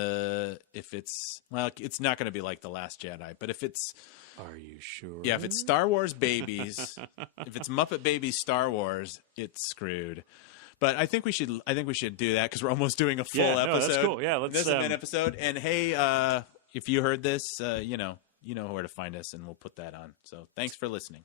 not going to be like The Last Jedi, but if it's, are you sure? Yeah, if it's Star Wars Babies, if it's Muppet Babies Star Wars, it's screwed. But I think we should do that because we're almost doing a full episode. That's cool. Yeah, let's. This is an episode. And hey, if you heard this, you know where to find us, and we'll put that on. So thanks for listening.